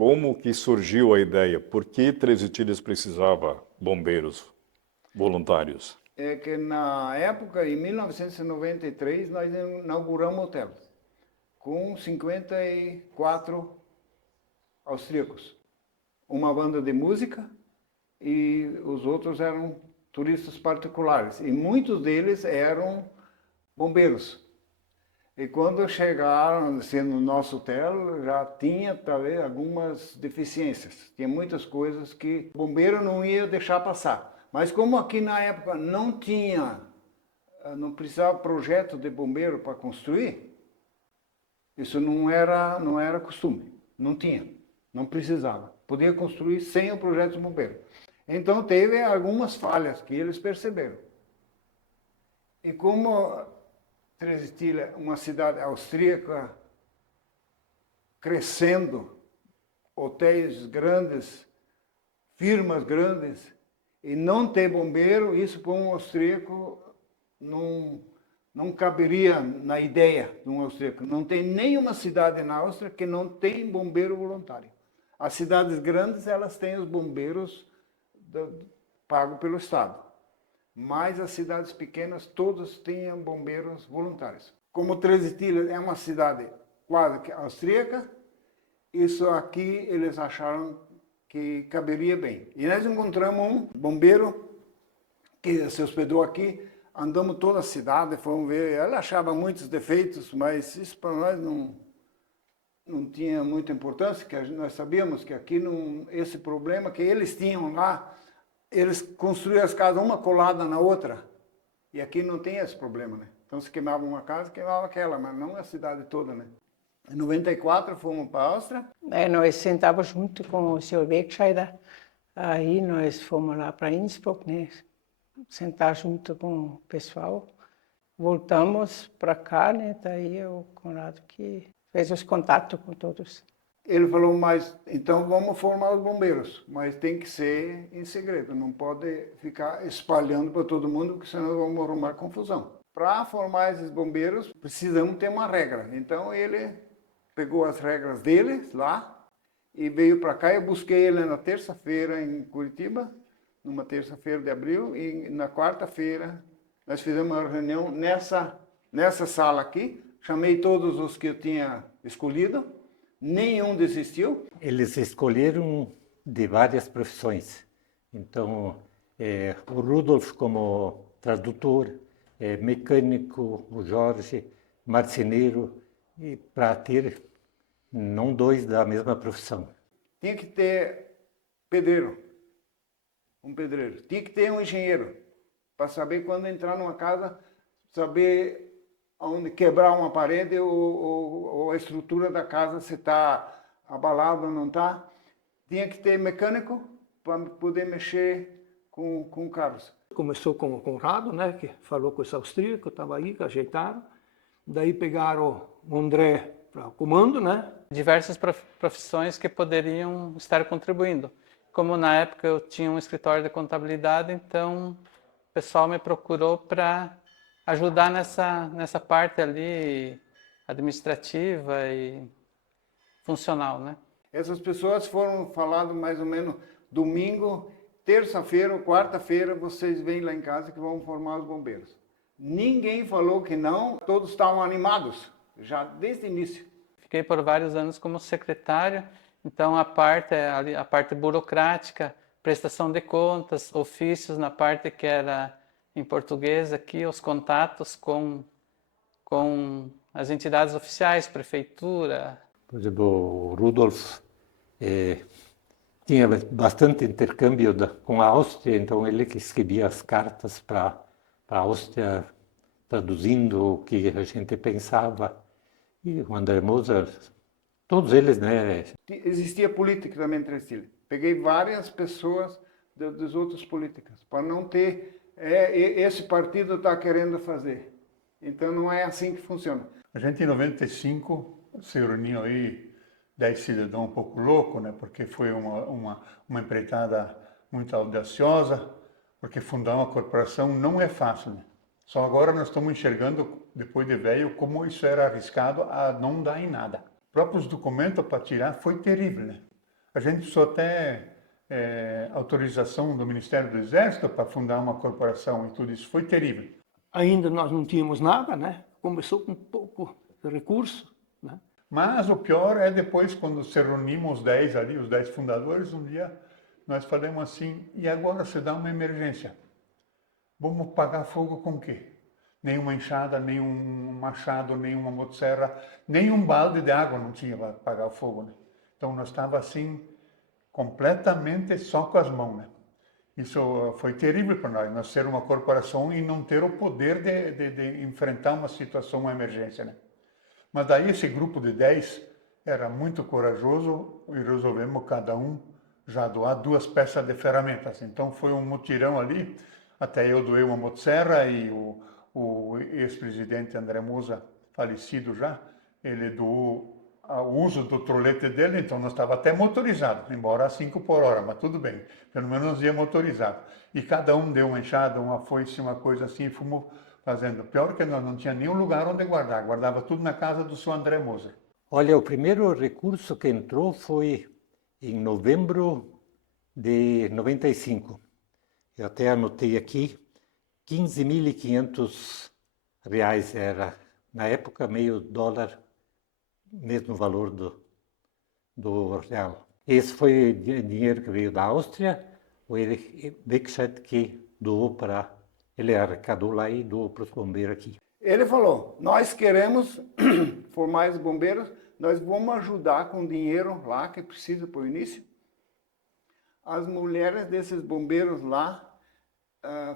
Como que surgiu a ideia? Por que Três Itilhas precisava bombeiros voluntários? É que na época, em 1993, nós inauguramos o hotel com 54 austríacos. Uma banda de música e os outros eram turistas particulares. E muitos deles eram bombeiros. E quando chegaram assim, no nosso hotel, já tinha talvez algumas deficiências. Tinha muitas coisas que o bombeiro não ia deixar passar. Mas como aqui na época não precisava projeto de bombeiro para construir, isso não era costume, não tinha, não precisava. Podia construir sem o projeto de bombeiro. Então teve algumas falhas que eles perceberam. E como Três Itilhas, uma cidade austríaca, crescendo, hotéis grandes, firmas grandes, e não ter bombeiro, isso para um austríaco não caberia na ideia de um austríaco. Não tem nenhuma cidade na Áustria que não tem bombeiro voluntário. As cidades grandes, elas têm os bombeiros pagos pelo Estado. Mas as cidades pequenas, todas tinham bombeiros voluntários. Como Três Itilhas é uma cidade quase que austríaca, isso aqui eles acharam que caberia bem. E nós encontramos um bombeiro que se hospedou aqui, andamos toda a cidade, fomos ver, ele achava muitos defeitos, mas isso para nós não tinha muita importância, que nós sabíamos que aqui esse problema que eles tinham lá, eles construíam as casas uma colada na outra, e aqui não tem esse problema, né? Então se queimava uma casa, queimava aquela, mas não a cidade toda, né? Em 94 fomos para a Áustria. Nós sentávamos junto com o Sr. Wegscheider, aí nós fomos lá para Innsbruck, né? Sentar junto com o pessoal. Voltamos para cá, né? Daí o Conrado que fez os contatos com todos. Ele falou, mas então vamos formar os bombeiros, mas tem que ser em segredo, não pode ficar espalhando para todo mundo, porque senão vamos arrumar confusão. Para formar esses bombeiros, precisamos ter uma regra. Então ele pegou as regras dele lá e veio para cá. Eu busquei ele na terça-feira em Curitiba, numa terça-feira de abril, e na quarta-feira nós fizemos uma reunião nessa sala aqui. Chamei todos os que eu tinha escolhido. Nenhum desistiu. Eles escolheram de várias profissões. Então, o Rudolf como tradutor, mecânico, o Jorge, marceneiro, e para ter não dois da mesma profissão. Tinha que ter pedreiro, um pedreiro. Tinha que ter um engenheiro, para saber quando entrar numa casa, saber onde quebrar uma parede ou a estrutura da casa, se está abalada ou não está. Tinha que ter mecânico para poder mexer com carros. Começou com o Conrado, né, que falou com os austríacos, estava aí, que ajeitaram. Daí pegaram o André para o comando, né? Diversas profissões que poderiam estar contribuindo. Como na época eu tinha um escritório de contabilidade, então o pessoal me procurou para ajudar nessa parte ali administrativa e funcional, né? Essas pessoas foram faladas mais ou menos domingo, terça-feira ou quarta-feira, vocês vêm lá em casa que vão formar os bombeiros. Ninguém falou que não, todos estavam animados, já desde o início. Fiquei por vários anos como secretário, então a parte burocrática, prestação de contas, ofícios na parte que era em português aqui, os contatos com as entidades oficiais, prefeitura. Por exemplo, o Rudolf tinha bastante intercâmbio com a Áustria, então ele que escrevia as cartas para a Áustria, traduzindo o que a gente pensava. E o André Moser, todos eles, né? Existia política também entre eles. Peguei várias pessoas das outras políticas, para não ter... esse partido está querendo fazer. Então não é assim que funciona. A gente em 95 se reuniu aí 10 cidadãos um pouco loucos, né? Porque foi uma empreitada muito audaciosa, porque fundar uma corporação não é fácil, né? Só agora nós estamos enxergando, depois de velho, como isso era arriscado a não dar em nada. Próprios documentos para tirar foi terrível, né? A gente precisou até autorização do Ministério do Exército para fundar uma corporação e tudo isso. Foi terrível. Ainda nós não tínhamos nada, né? Começou com pouco recurso, né? Mas o pior é depois, quando se reunimos os 10 ali, os 10 fundadores, um dia nós falamos assim, e agora se dá uma emergência. Vamos pagar fogo com o quê? Nenhuma enxada, nenhum machado, nenhuma motosserra, nenhum balde de água não tinha para apagar o fogo, né? Então nós estávamos assim, completamente só com as mãos, né? Isso foi terrível para nós ser uma corporação e não ter o poder de enfrentar uma situação, uma emergência, né? Mas daí esse grupo de 10 era muito corajoso e resolvemos cada um já doar 2 peças de ferramentas. Então foi um mutirão ali, até eu doei uma motosserra e o ex-presidente André Musa, falecido já, ele doou o uso do trolete dele, então nós estava até motorizado, embora a 5 por hora, mas tudo bem, pelo menos nós ia motorizado. E cada um deu uma enxada, uma foice, uma coisa assim, e fomos fazendo. Pior que nós não tinha nenhum lugar onde guardar, guardava tudo na casa do seu André Moser. Olha, o primeiro recurso que entrou foi em novembro de 95. Eu até anotei aqui, 15.500 reais era, na época, meio dólar, mesmo valor do real. Esse foi dinheiro que veio da Áustria, o Erich Beckstedt que doou para... Ele arrecadou lá e doou para os bombeiros aqui. Ele falou, nós queremos formar os bombeiros, nós vamos ajudar com dinheiro lá que precisa para o início. As mulheres desses bombeiros lá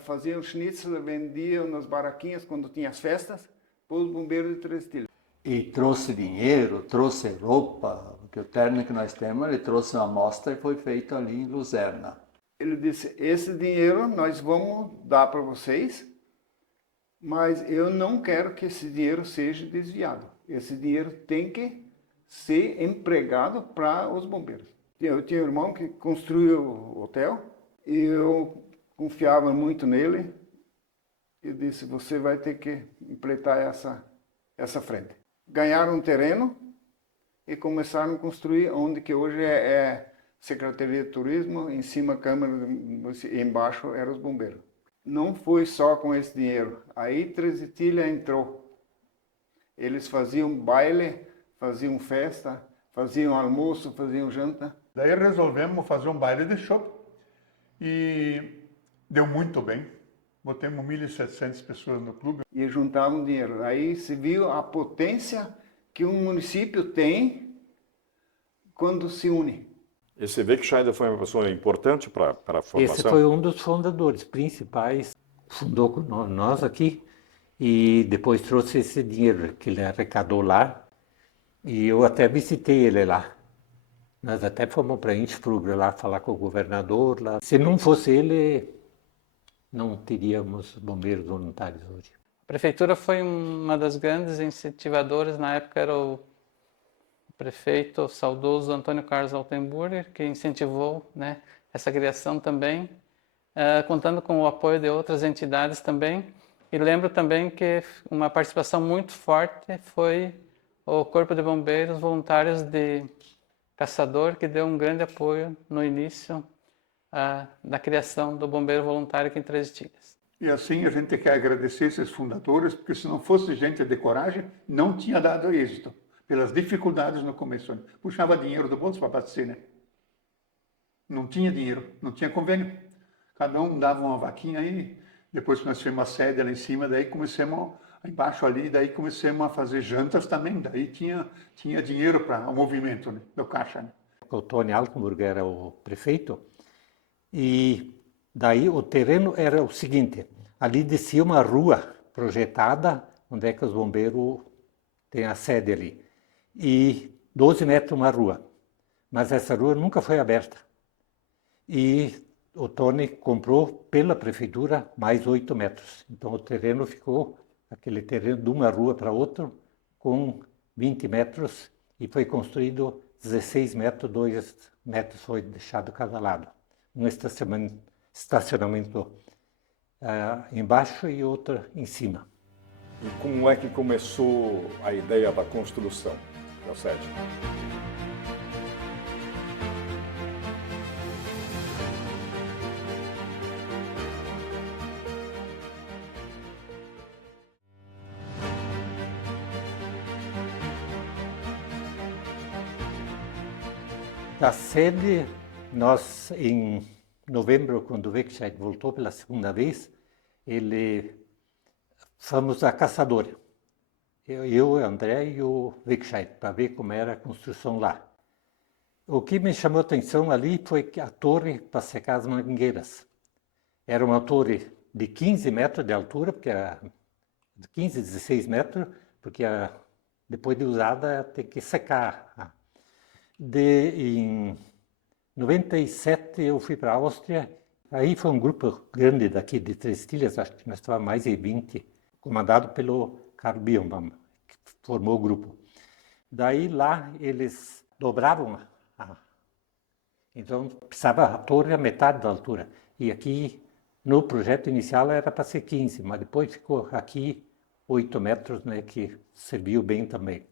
faziam schnitzel, vendiam nas barraquinhas quando tinha as festas, para os bombeiros de Três Tilhas. E trouxe dinheiro, trouxe roupa, porque o terno que nós temos, ele trouxe uma amostra e foi feito ali em Luzerna. Ele disse, esse dinheiro nós vamos dar para vocês, mas eu não quero que esse dinheiro seja desviado. Esse dinheiro tem que ser empregado para os bombeiros. Eu tinha um irmão que construiu o hotel e eu confiava muito nele e disse, você vai ter que empreitar essa frente. Ganharam um terreno e começaram a construir onde que hoje é Secretaria de Turismo, em cima a Câmara, e embaixo eram os bombeiros. Não foi só com esse dinheiro. Aí Três Tilhas entrou. Eles faziam baile, faziam festa, faziam almoço, faziam janta. Daí resolvemos fazer um baile de chopp e deu muito bem. Botamos 1.700 pessoas no clube. E juntavam dinheiro. Aí se viu a potência que um município tem quando se une. Esse Beckstedt foi uma pessoa importante para a formação? Esse foi um dos fundadores principais, fundou com nós aqui e depois trouxe esse dinheiro que ele arrecadou lá e eu até visitei ele lá. Nós até fomos para Innsbruck lá falar com o governador lá. Se não fosse ele, não teríamos bombeiros voluntários hoje. A prefeitura foi uma das grandes incentivadoras, na época era o prefeito o saudoso Antônio Carlos Altenburger, que incentivou, né, essa criação também, contando com o apoio de outras entidades também. E lembro também que uma participação muito forte foi o Corpo de Bombeiros Voluntários de Caçador, que deu um grande apoio no início da criação do bombeiro voluntário aqui em Três Tilhas. E assim a gente quer agradecer esses fundadores, porque se não fosse gente de coragem, não tinha dado êxito. Pelas dificuldades no começo. Puxava dinheiro do bolso para abastecer, né? Não tinha dinheiro, não tinha convênio. Cada um dava uma vaquinha aí, depois que nós fizemos a sede lá em cima, daí começamos, embaixo ali, daí começamos a fazer jantas também, daí tinha dinheiro para o movimento, né, do caixa. Né? O Tony Altenburg era o prefeito e daí o terreno era o seguinte, ali descia uma rua projetada, onde é que os bombeiros têm a sede ali. E 12 metros uma rua. Mas essa rua nunca foi aberta. E o Tony comprou pela prefeitura mais 8 metros. Então o terreno ficou, aquele terreno de uma rua para outra, com 20 metros e foi construído 16 metros, 2 metros foi deixado cada lado. Um estacionamento embaixo e outro em cima. E como é que começou a ideia da construção da sede? Da sede, nós, em novembro, quando o Weckscheid voltou pela segunda vez, fomos a Caçadora. Eu, o André e o Weckscheid, para ver como era a construção lá. O que me chamou a atenção ali foi a torre para secar as mangueiras. Era uma torre de 15 metros de altura, porque de 15, 16 metros, porque depois de usada tem que secar. Em 97 eu fui para a Áustria, aí foi um grupo grande daqui de Três Ilhas, acho que nós estávamos mais de 20, comandado pelo Karl Birnbaum, que formou o grupo. Daí lá eles dobravam, então precisava a torre a metade da altura. E aqui no projeto inicial era para ser 15, mas depois ficou aqui 8 metros, né, que serviu bem também.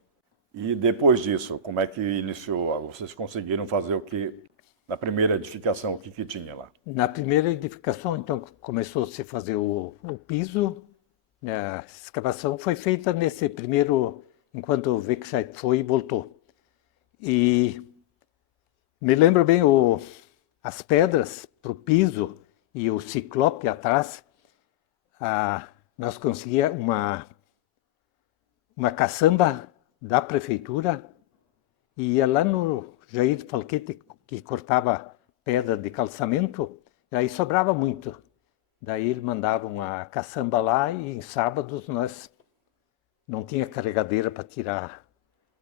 E depois disso, como é que iniciou? Vocês conseguiram fazer o que, na primeira edificação, o que tinha lá? Na primeira edificação, então, começou a se fazer o piso. A escavação foi feita nesse primeiro, enquanto o Weckscheid foi e voltou. E me lembro bem, as pedras para o piso e o ciclope atrás, nós conseguíamos uma caçamba da prefeitura e ia lá no Jair Falquete, que cortava pedra de calçamento, e aí sobrava muito. Daí ele mandava uma caçamba lá e em sábados nós não tinha carregadeira para tirar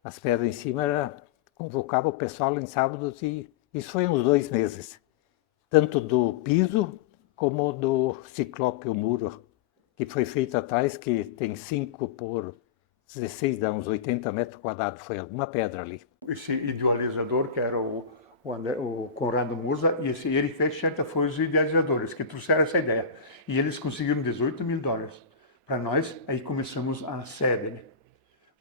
as pedras em cima, convocava o pessoal em sábados e isso foi uns 2 meses. Tanto do piso como do ciclope, o muro, que foi feito atrás, que tem 5 por 16, dá uns 80 metros quadrados, foi alguma pedra ali. Esse idealizador, que era o Conrado Musa, e esse Erich Weckscheid foi os idealizadores que trouxeram essa ideia. E eles conseguiram $18 mil. Para nós, aí começamos a sede, né?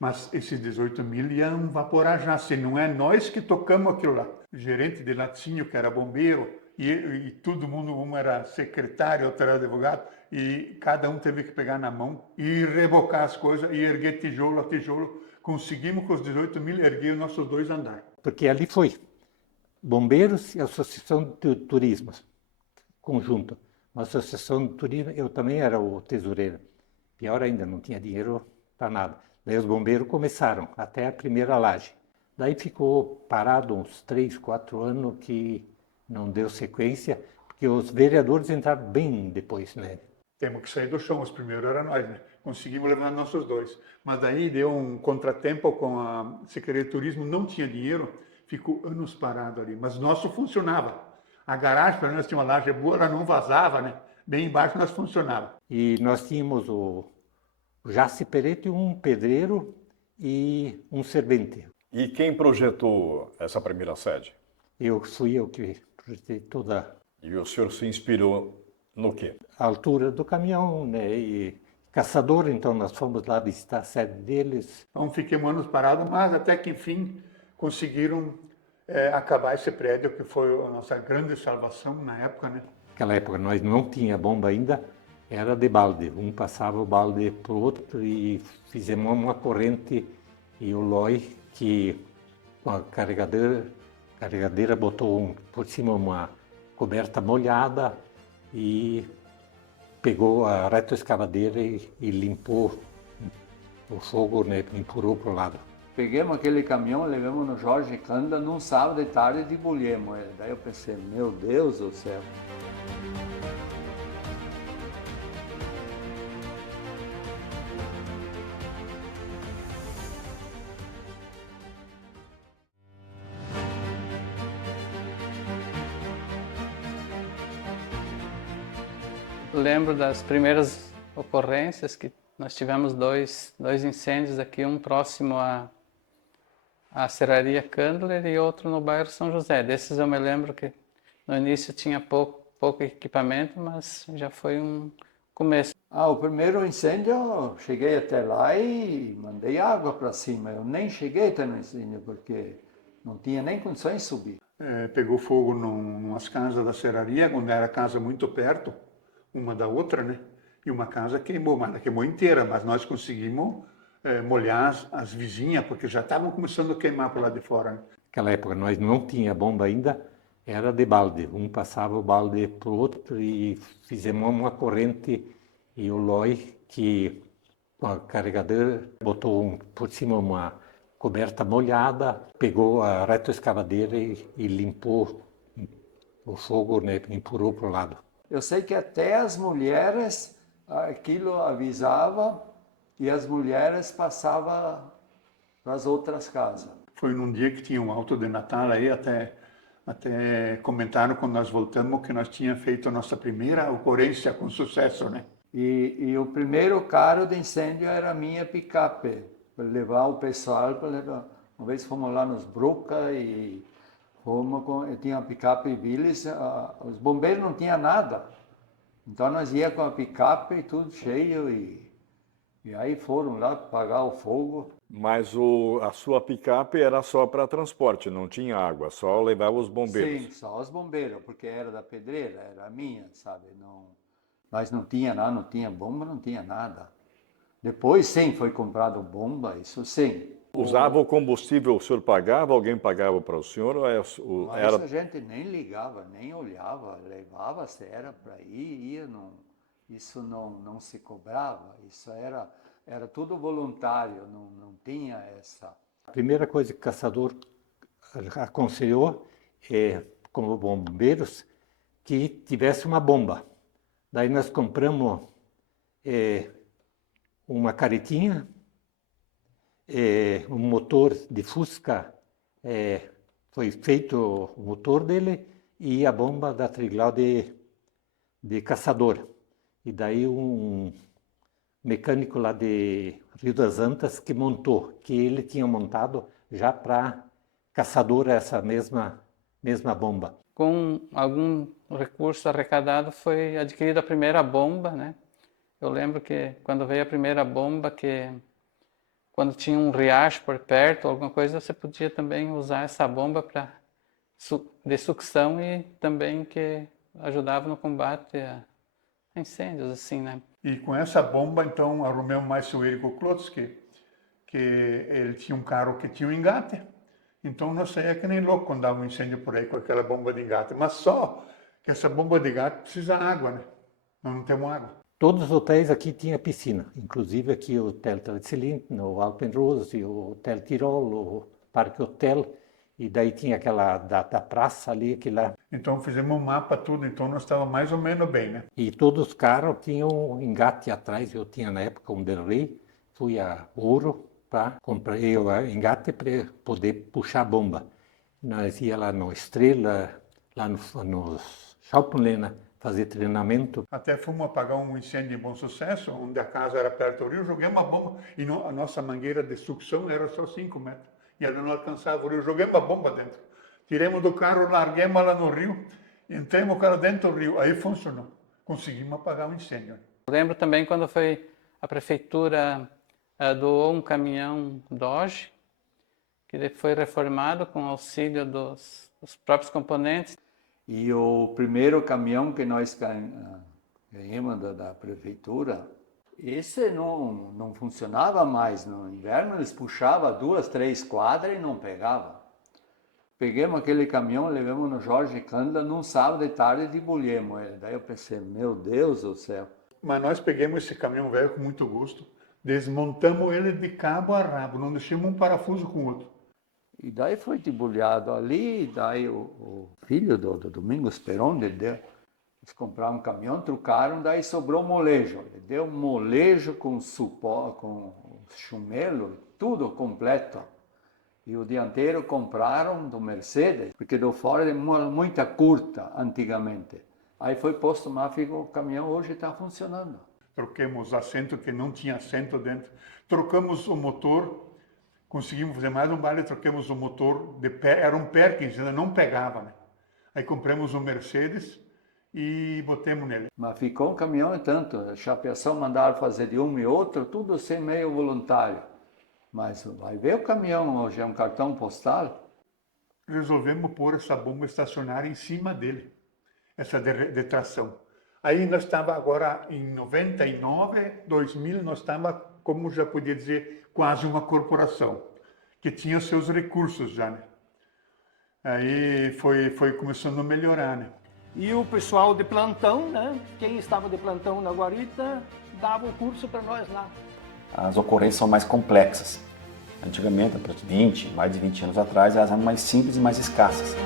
Mas esses 18 mil iam evaporar já, se não é nós que tocamos aquilo lá. O gerente de laticínio, que era bombeiro, e todo mundo, um era secretário, outro era advogado, e cada um teve que pegar na mão e rebocar as coisas e erguer tijolo a tijolo. Conseguimos com os 18 mil erguer os nossos 2 andares. Porque ali foi bombeiros e associação de turismo, conjunto. A associação de turismo, eu também era o tesoureiro. Pior ainda, não tinha dinheiro para nada. Daí os bombeiros começaram, até a primeira laje. Daí ficou parado uns 3, 4 anos que não deu sequência, porque os vereadores entraram bem depois, né? Temos que sair do chão, os primeiros eram nós, né? Conseguimos levar nossos 2. Mas daí deu um contratempo com a Secretaria de Turismo, não tinha dinheiro, ficou anos parado ali. Mas nosso funcionava. A garagem, para nós, tinha uma laje boa, ela não vazava, né? Bem embaixo nós funcionava. E nós tínhamos o Jaci Peretti, um pedreiro e um servente. E quem projetou essa primeira sede? Fui eu que projetei toda E o senhor se inspirou no quê? a altura do caminhão, né? E Caçador, então nós fomos lá visitar a sede deles. Então ficamos anos parados, mas até que enfim conseguiram acabar esse prédio, que foi a nossa grande salvação na época, né? Naquela época nós não tinha bomba ainda, era de balde. Um passava o balde para o outro e fizemos uma corrente. E o Loi, que com a carregadeira botou por cima uma coberta molhada e pegou a retroescavadeira e limpou o fogo, né, empurrou para o lado. Pegamos aquele caminhão, levamos no Jorge Canda num sábado de tarde e debulhemos ele. Daí eu pensei, meu Deus do céu. Lembro das primeiras ocorrências que nós tivemos dois incêndios aqui, um próximo à Serraria Candler e outro no bairro São José. Desses eu me lembro que no início tinha pouco equipamento, mas já foi um começo. O primeiro incêndio, eu cheguei até lá e mandei água para cima. Eu nem cheguei até no incêndio, porque não tinha nem condições de subir. Pegou fogo numas casas da serraria, quando era casa muito perto, uma da outra, né? E uma casa queimou, mas ela queimou inteira, mas nós conseguimos molhar as vizinhas, porque já estavam começando a queimar por lá de fora, né? naquela época nós não tinha bomba ainda, era de balde. Um passava o balde para o outro e fizemos uma corrente. E o Loi, que com a carregadora, botou por cima uma coberta molhada, pegou a retroescavadeira e limpou o fogo, né, empurrou para o lado. Eu sei que até as mulheres, aquilo avisava e as mulheres passavam para as outras casas. Foi num dia que tinha um alto de Natal aí, até comentaram quando nós voltamos que nós tínhamos feito a nossa primeira ocorrência com sucesso, né? E o primeiro carro de incêndio era a minha picape, para levar o pessoal, para levar. Uma vez fomos lá nos Bruca e eu tinha a picape Willys, os bombeiros não tinham nada. Então nós ia com a picape e tudo cheio e aí foram lá apagar o fogo. Mas a sua picape era só para transporte, não tinha água, só levava os bombeiros. Sim, só os bombeiros, porque era da pedreira, era a minha, sabe? Nós não tinha nada, não tinha bomba, não tinha nada. Depois sim, foi comprado bomba, isso sim. Usava o combustível, o senhor pagava, alguém pagava para o senhor? Ou Mas era... a gente nem ligava, nem olhava, levava, se era para ir, ia, não, isso não se cobrava, isso era tudo voluntário, não tinha essa. A primeira coisa que o caçador aconselhou, como bombeiros, que tivesse uma bomba. Daí nós compramos uma caretinha, um motor de Fusca, foi feito o motor dele e a bomba da Triglau de caçador. E daí um mecânico lá de Rio das Antas que montou, que ele tinha montado já para caçador essa mesma bomba. Com algum recurso arrecadado foi adquirida a primeira bomba, né? Eu lembro que quando veio a primeira bomba, que quando tinha um riacho por perto, alguma coisa, você podia também usar essa bomba de sucção e também que ajudava no combate a incêndios, assim, né? E com essa bomba, então, arrumamos mais o Érico Klotsky, que ele tinha um carro que tinha um engate. Então, nós saía que nem louco quando dava um incêndio por aí com aquela bomba de engate. Mas só que essa bomba de engate precisa de água, né? Nós não temos água. Todos os hotéis aqui tinham piscina, inclusive aqui o Hotel Tradicelin, o Alpenrose, o Hotel Tirol, o Parque Hotel, e daí tinha aquela da praça ali, aquela. Então fizemos um mapa tudo, então nós estávamos mais ou menos bem, né? E todos os carros tinham um engate atrás, eu tinha na época um Del Rey, fui a Ouro para comprar o engate para poder puxar a bomba. Nós ia lá no Estrela, lá no Schaupenlena, fazer treinamento. Até fomos apagar um incêndio em Bom Sucesso, onde a casa era perto do rio, joguei uma bomba e a nossa mangueira de sucção era só 5 metros. E ela não alcançava o rio, joguei uma bomba dentro. Tiremos do carro, larguemos ela no rio, entremos o carro dentro do rio, aí funcionou. Conseguimos apagar o incêndio. Eu lembro também quando a prefeitura doou um caminhão Dodge, que foi reformado com auxílio dos próprios componentes. E o primeiro caminhão que nós ganhamos da prefeitura, esse não funcionava mais. No inverno eles puxavam 2, 3 quadras e não pegavam. Pegamos aquele caminhão, levamos no Jorge Cândida num sábado de tarde e debulhemos ele. Daí eu pensei, meu Deus do céu. Mas nós pegamos esse caminhão velho com muito gosto, desmontamos ele de cabo a rabo, não deixamos um parafuso com o outro. E daí foi debulhado ali, daí o filho do Domingos Peron, eles compraram um caminhão, trocaram, daí sobrou molejo. Ele deu um molejo com chumelo, tudo completo. E o dianteiro compraram do Mercedes, porque do fora é muita curta antigamente. Aí foi posto lá, ficou o caminhão, hoje está funcionando. Troquemos assento que não tinha assento dentro, trocamos o motor. Conseguimos fazer mais um baile, troquemos o motor, era um Perkins, ainda não pegava, né? Aí compramos um Mercedes e botemos nele. Mas ficou um caminhão e tanto, a chapeação mandaram fazer de um e outro, tudo sem meio voluntário. Mas vai ver o caminhão hoje, é um cartão postal. Resolvemos pôr essa bomba estacionária em cima dele, essa de tração. Aí nós estávamos agora em 99, 2000, nós estávamos, como já podia dizer, quase uma corporação, que tinha seus recursos já, né? Aí foi começando a melhorar, né? E o pessoal de plantão, né? Quem estava de plantão na guarita, dava o curso para nós lá. As ocorrências são mais complexas. Antigamente, mais de 20 anos atrás, elas eram mais simples e mais escassas.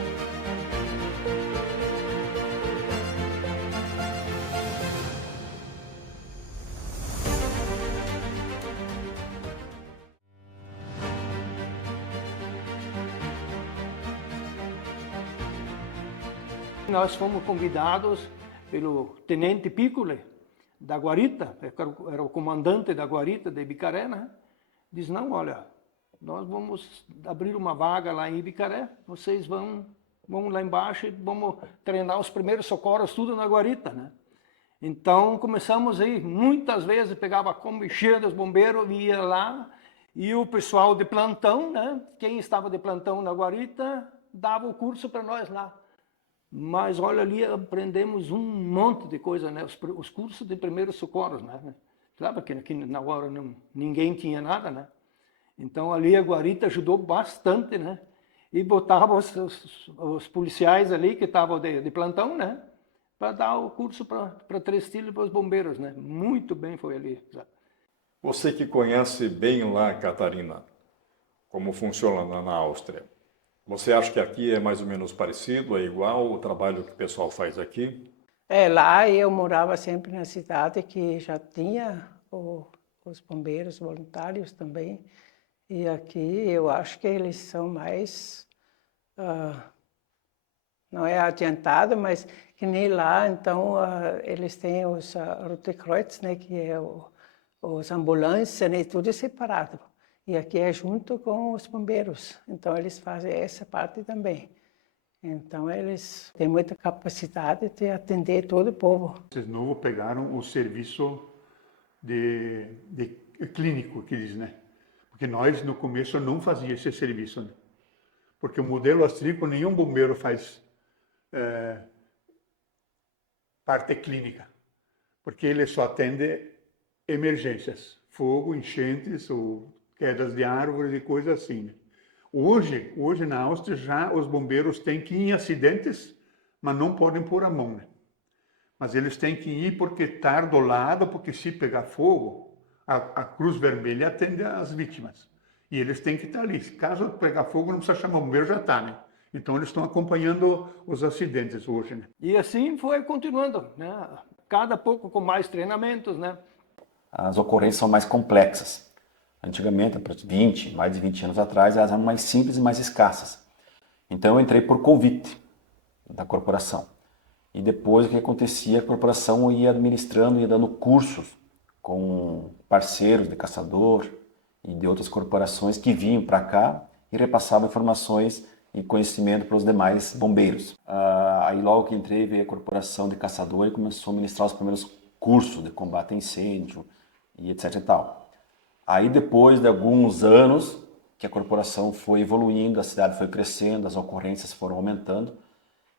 Nós fomos convidados pelo Tenente Piccoli, da guarita, era o comandante da guarita de Ibicaré, né? Diz, não, olha, nós vamos abrir uma vaga lá em Ibicaré, vocês vão lá embaixo e vamos treinar os primeiros socorros, tudo na guarita, né? Então começamos aí, muitas vezes pegava a Kombi cheia dos bombeiros, ia lá, e o pessoal de plantão, né? Quem estava de plantão na guarita, dava o curso para nós lá. Mas olha, ali aprendemos um monte de coisa, né? Os cursos de primeiros socorros, né? Sabe que aqui na hora ninguém tinha nada, né? Então ali a guarita ajudou bastante, né? E botava os policiais ali que estavam de plantão, né? Para dar o curso para Trestilho e para os bombeiros, né? Muito bem foi ali. Sabe? Você que conhece bem lá, Catarina, como funciona lá na Áustria, você acha que aqui é mais ou menos parecido, é igual o trabalho que o pessoal faz aqui? Lá eu morava sempre na cidade que já tinha os bombeiros voluntários também. E aqui eu acho que eles são mais, não é adiantado, mas que nem lá, então eles têm os Rote-Kreuz, né, que é os ambulâncias, né, tudo separado. E aqui é junto com os bombeiros, então eles fazem essa parte também. Então eles têm muita capacidade de atender todo o povo. Esses novos pegaram o serviço de clínico, que diz, né? Porque nós, no começo, não fazíamos esse serviço, né? Porque o modelo austríaco, nenhum bombeiro faz parte clínica, porque ele só atende emergências, fogo, enchentes, ou quedas de árvores e coisas assim, né? Hoje na Áustria já os bombeiros têm que ir em acidentes, mas não podem pôr a mão, né? Mas eles têm que ir porque estar do lado, porque se pegar fogo, a Cruz Vermelha atende as vítimas. E eles têm que estar ali. Caso pegar fogo, não precisa chamar o bombeiro, já está, né? Então eles estão acompanhando os acidentes hoje, né? E assim foi continuando, né? Cada pouco com mais treinamentos, né? As ocorrências são mais complexas. Antigamente, mais de 20 anos atrás, elas eram mais simples e mais escassas. Então eu entrei por convite da corporação. E depois o que acontecia, a corporação ia administrando, ia dando cursos com parceiros de caçador e de outras corporações que vinham para cá e repassavam informações e conhecimento para os demais bombeiros. Aí logo que entrei, veio a corporação de caçador e começou a ministrar os primeiros cursos de combate a incêndio e etc e tal. Aí depois de alguns anos que a corporação foi evoluindo, a cidade foi crescendo, as ocorrências foram aumentando,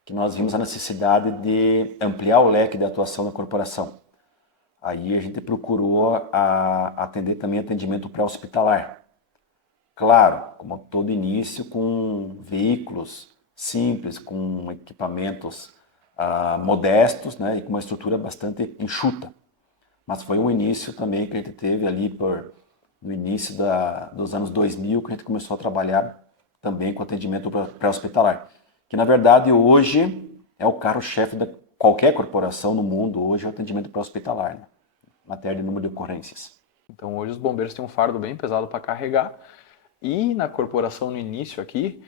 que nós vimos a necessidade de ampliar o leque de atuação da corporação. Aí a gente procurou atender também atendimento pré-hospitalar. Claro, como todo início, com veículos simples, com equipamentos modestos, né, e com uma estrutura bastante enxuta. Mas foi um início também que a gente teve ali no início dos anos 2000, que a gente começou a trabalhar também com atendimento pré-hospitalar. Que, na verdade, hoje é o carro-chefe de qualquer corporação no mundo, hoje é o atendimento pré-hospitalar, né? Matéria de número de ocorrências. Então, hoje os bombeiros têm um fardo bem pesado para carregar e na corporação, no início aqui,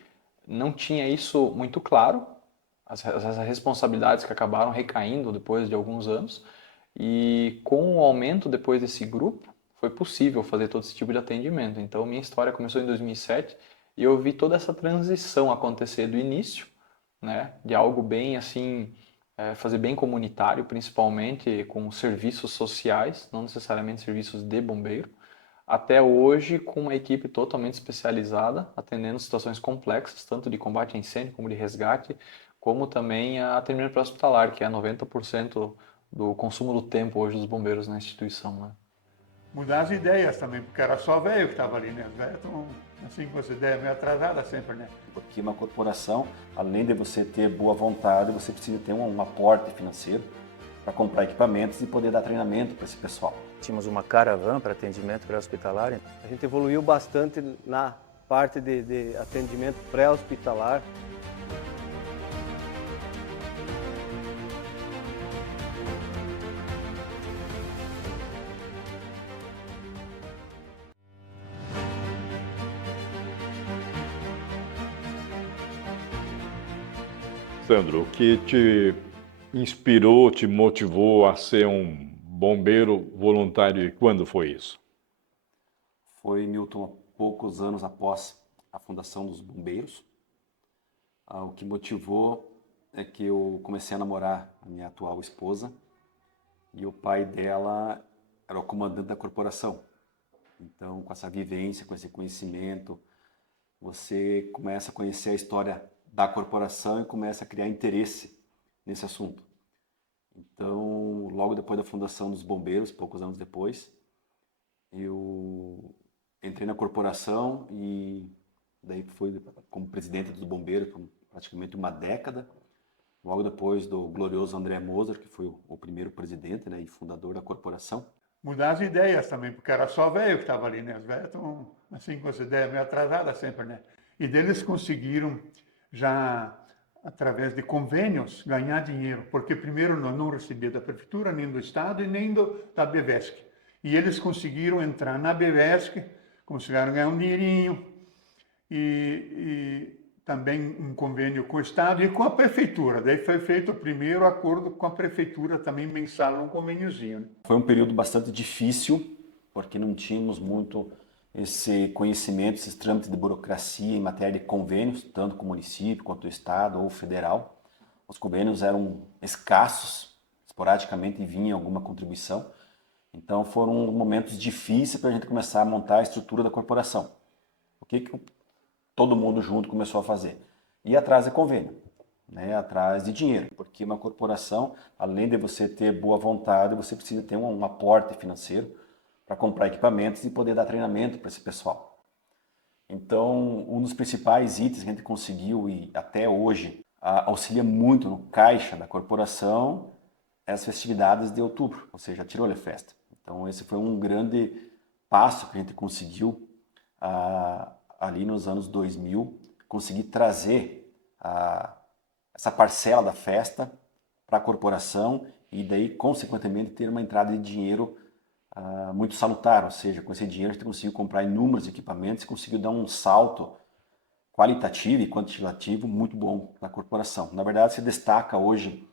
não tinha isso muito claro, as responsabilidades que acabaram recaindo depois de alguns anos, e com o aumento depois desse grupo, foi possível fazer todo esse tipo de atendimento. Então, minha história começou em 2007 e eu vi toda essa transição acontecer do início, né, de algo bem assim, fazer bem comunitário, principalmente com serviços sociais, não necessariamente serviços de bombeiro, até hoje com uma equipe totalmente especializada, atendendo situações complexas, tanto de combate a incêndio como de resgate, como também a atendimento pré-hospitalar, que é 90% do consumo do tempo hoje dos bombeiros na instituição, né? Mudar as ideias também, porque era só velho que estava ali, né? Os velhos estão, assim, com essa ideia meio atrasada sempre, né? Porque uma corporação, além de você ter boa vontade, você precisa ter um aporte financeiro para comprar equipamentos e poder dar treinamento para esse pessoal. Tínhamos uma caravana para atendimento pré-hospitalar. A gente evoluiu bastante na parte de atendimento pré-hospitalar. Sandro, o que te inspirou, te motivou a ser um bombeiro voluntário e quando foi isso? Foi, Milton, poucos anos após a fundação dos bombeiros. O que motivou é que eu comecei a namorar a minha atual esposa e o pai dela era o comandante da corporação. Então, com essa vivência, com esse conhecimento, você começa a conhecer a história da corporação e começa a criar interesse nesse assunto. Então, logo depois da fundação dos bombeiros, poucos anos depois, eu entrei na corporação e daí fui como presidente dos bombeiros por praticamente uma década. Logo depois do glorioso André Moser, que foi o primeiro presidente, né, e fundador da corporação. Mudar as ideias também, porque era só velho que estava ali, né? Os velhos estão, assim, com essa ideia meio atrasada sempre, né? E deles conseguiram já, através de convênios, ganhar dinheiro, porque primeiro nós não recebia da prefeitura, nem do estado e nem da Bevesc. E eles conseguiram entrar na Bevesc, conseguiram ganhar um dinheirinho e também um convênio com o estado e com a prefeitura. Daí foi feito o primeiro acordo com a prefeitura também mensal, um convêniozinho. Né? Foi um período bastante difícil, porque não tínhamos muito esse conhecimento, esses trâmites de burocracia em matéria de convênios, tanto com o município quanto o estado ou federal. Os convênios eram escassos, esporadicamente vinha alguma contribuição. Então foram momentos difíceis para a gente começar a montar a estrutura da corporação. O que todo mundo junto começou a fazer? Ir atrás de convênio, né? Atrás de dinheiro, porque uma corporação, além de você ter boa vontade, você precisa ter um aporte financeiro para comprar equipamentos e poder dar treinamento para esse pessoal. Então, um dos principais itens que a gente conseguiu e até hoje auxilia muito no caixa da corporação é as festividades de outubro, ou seja, a Tirolefest. Então, esse foi um grande passo que a gente conseguiu ali nos anos 2000, conseguir trazer essa parcela da festa para a corporação e daí, consequentemente, ter uma entrada de dinheiro muito salutar, ou seja, com esse dinheiro a gente conseguiu comprar inúmeros equipamentos e conseguiu dar um salto qualitativo e quantitativo muito bom na corporação. Na verdade, se destaca hoje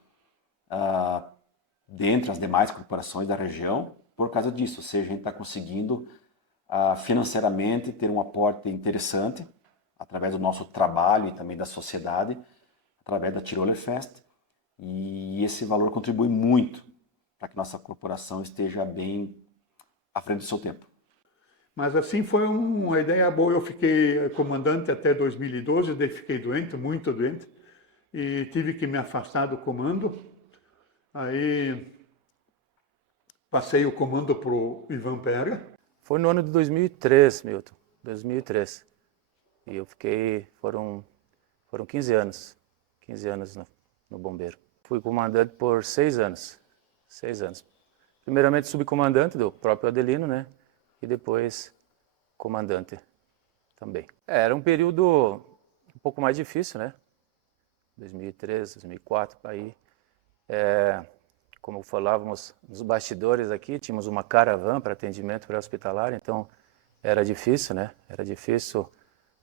dentre as demais corporações da região por causa disso, ou seja, a gente está conseguindo financeiramente ter um aporte interessante através do nosso trabalho e também da sociedade, através da Tirolefest, e esse valor contribui muito para que nossa corporação esteja bem à frente do seu tempo. Mas assim foi uma ideia boa. Eu fiquei comandante até 2012, daí fiquei doente, muito doente, e tive que me afastar do comando. Aí passei o comando para o Ivan Pega. Foi no ano de 2003, Milton, 2003. E eu fiquei, foram 15 anos no Bombeiro. Fui comandante por 6 anos, 6 anos. Primeiramente subcomandante do próprio Adelino, né? E depois comandante também. Era um período um pouco mais difícil, né? 2003, 2004, para aí. Como falávamos nos bastidores aqui, tínhamos uma caravana para atendimento pré-hospitalar, então era difícil, né? Era difícil,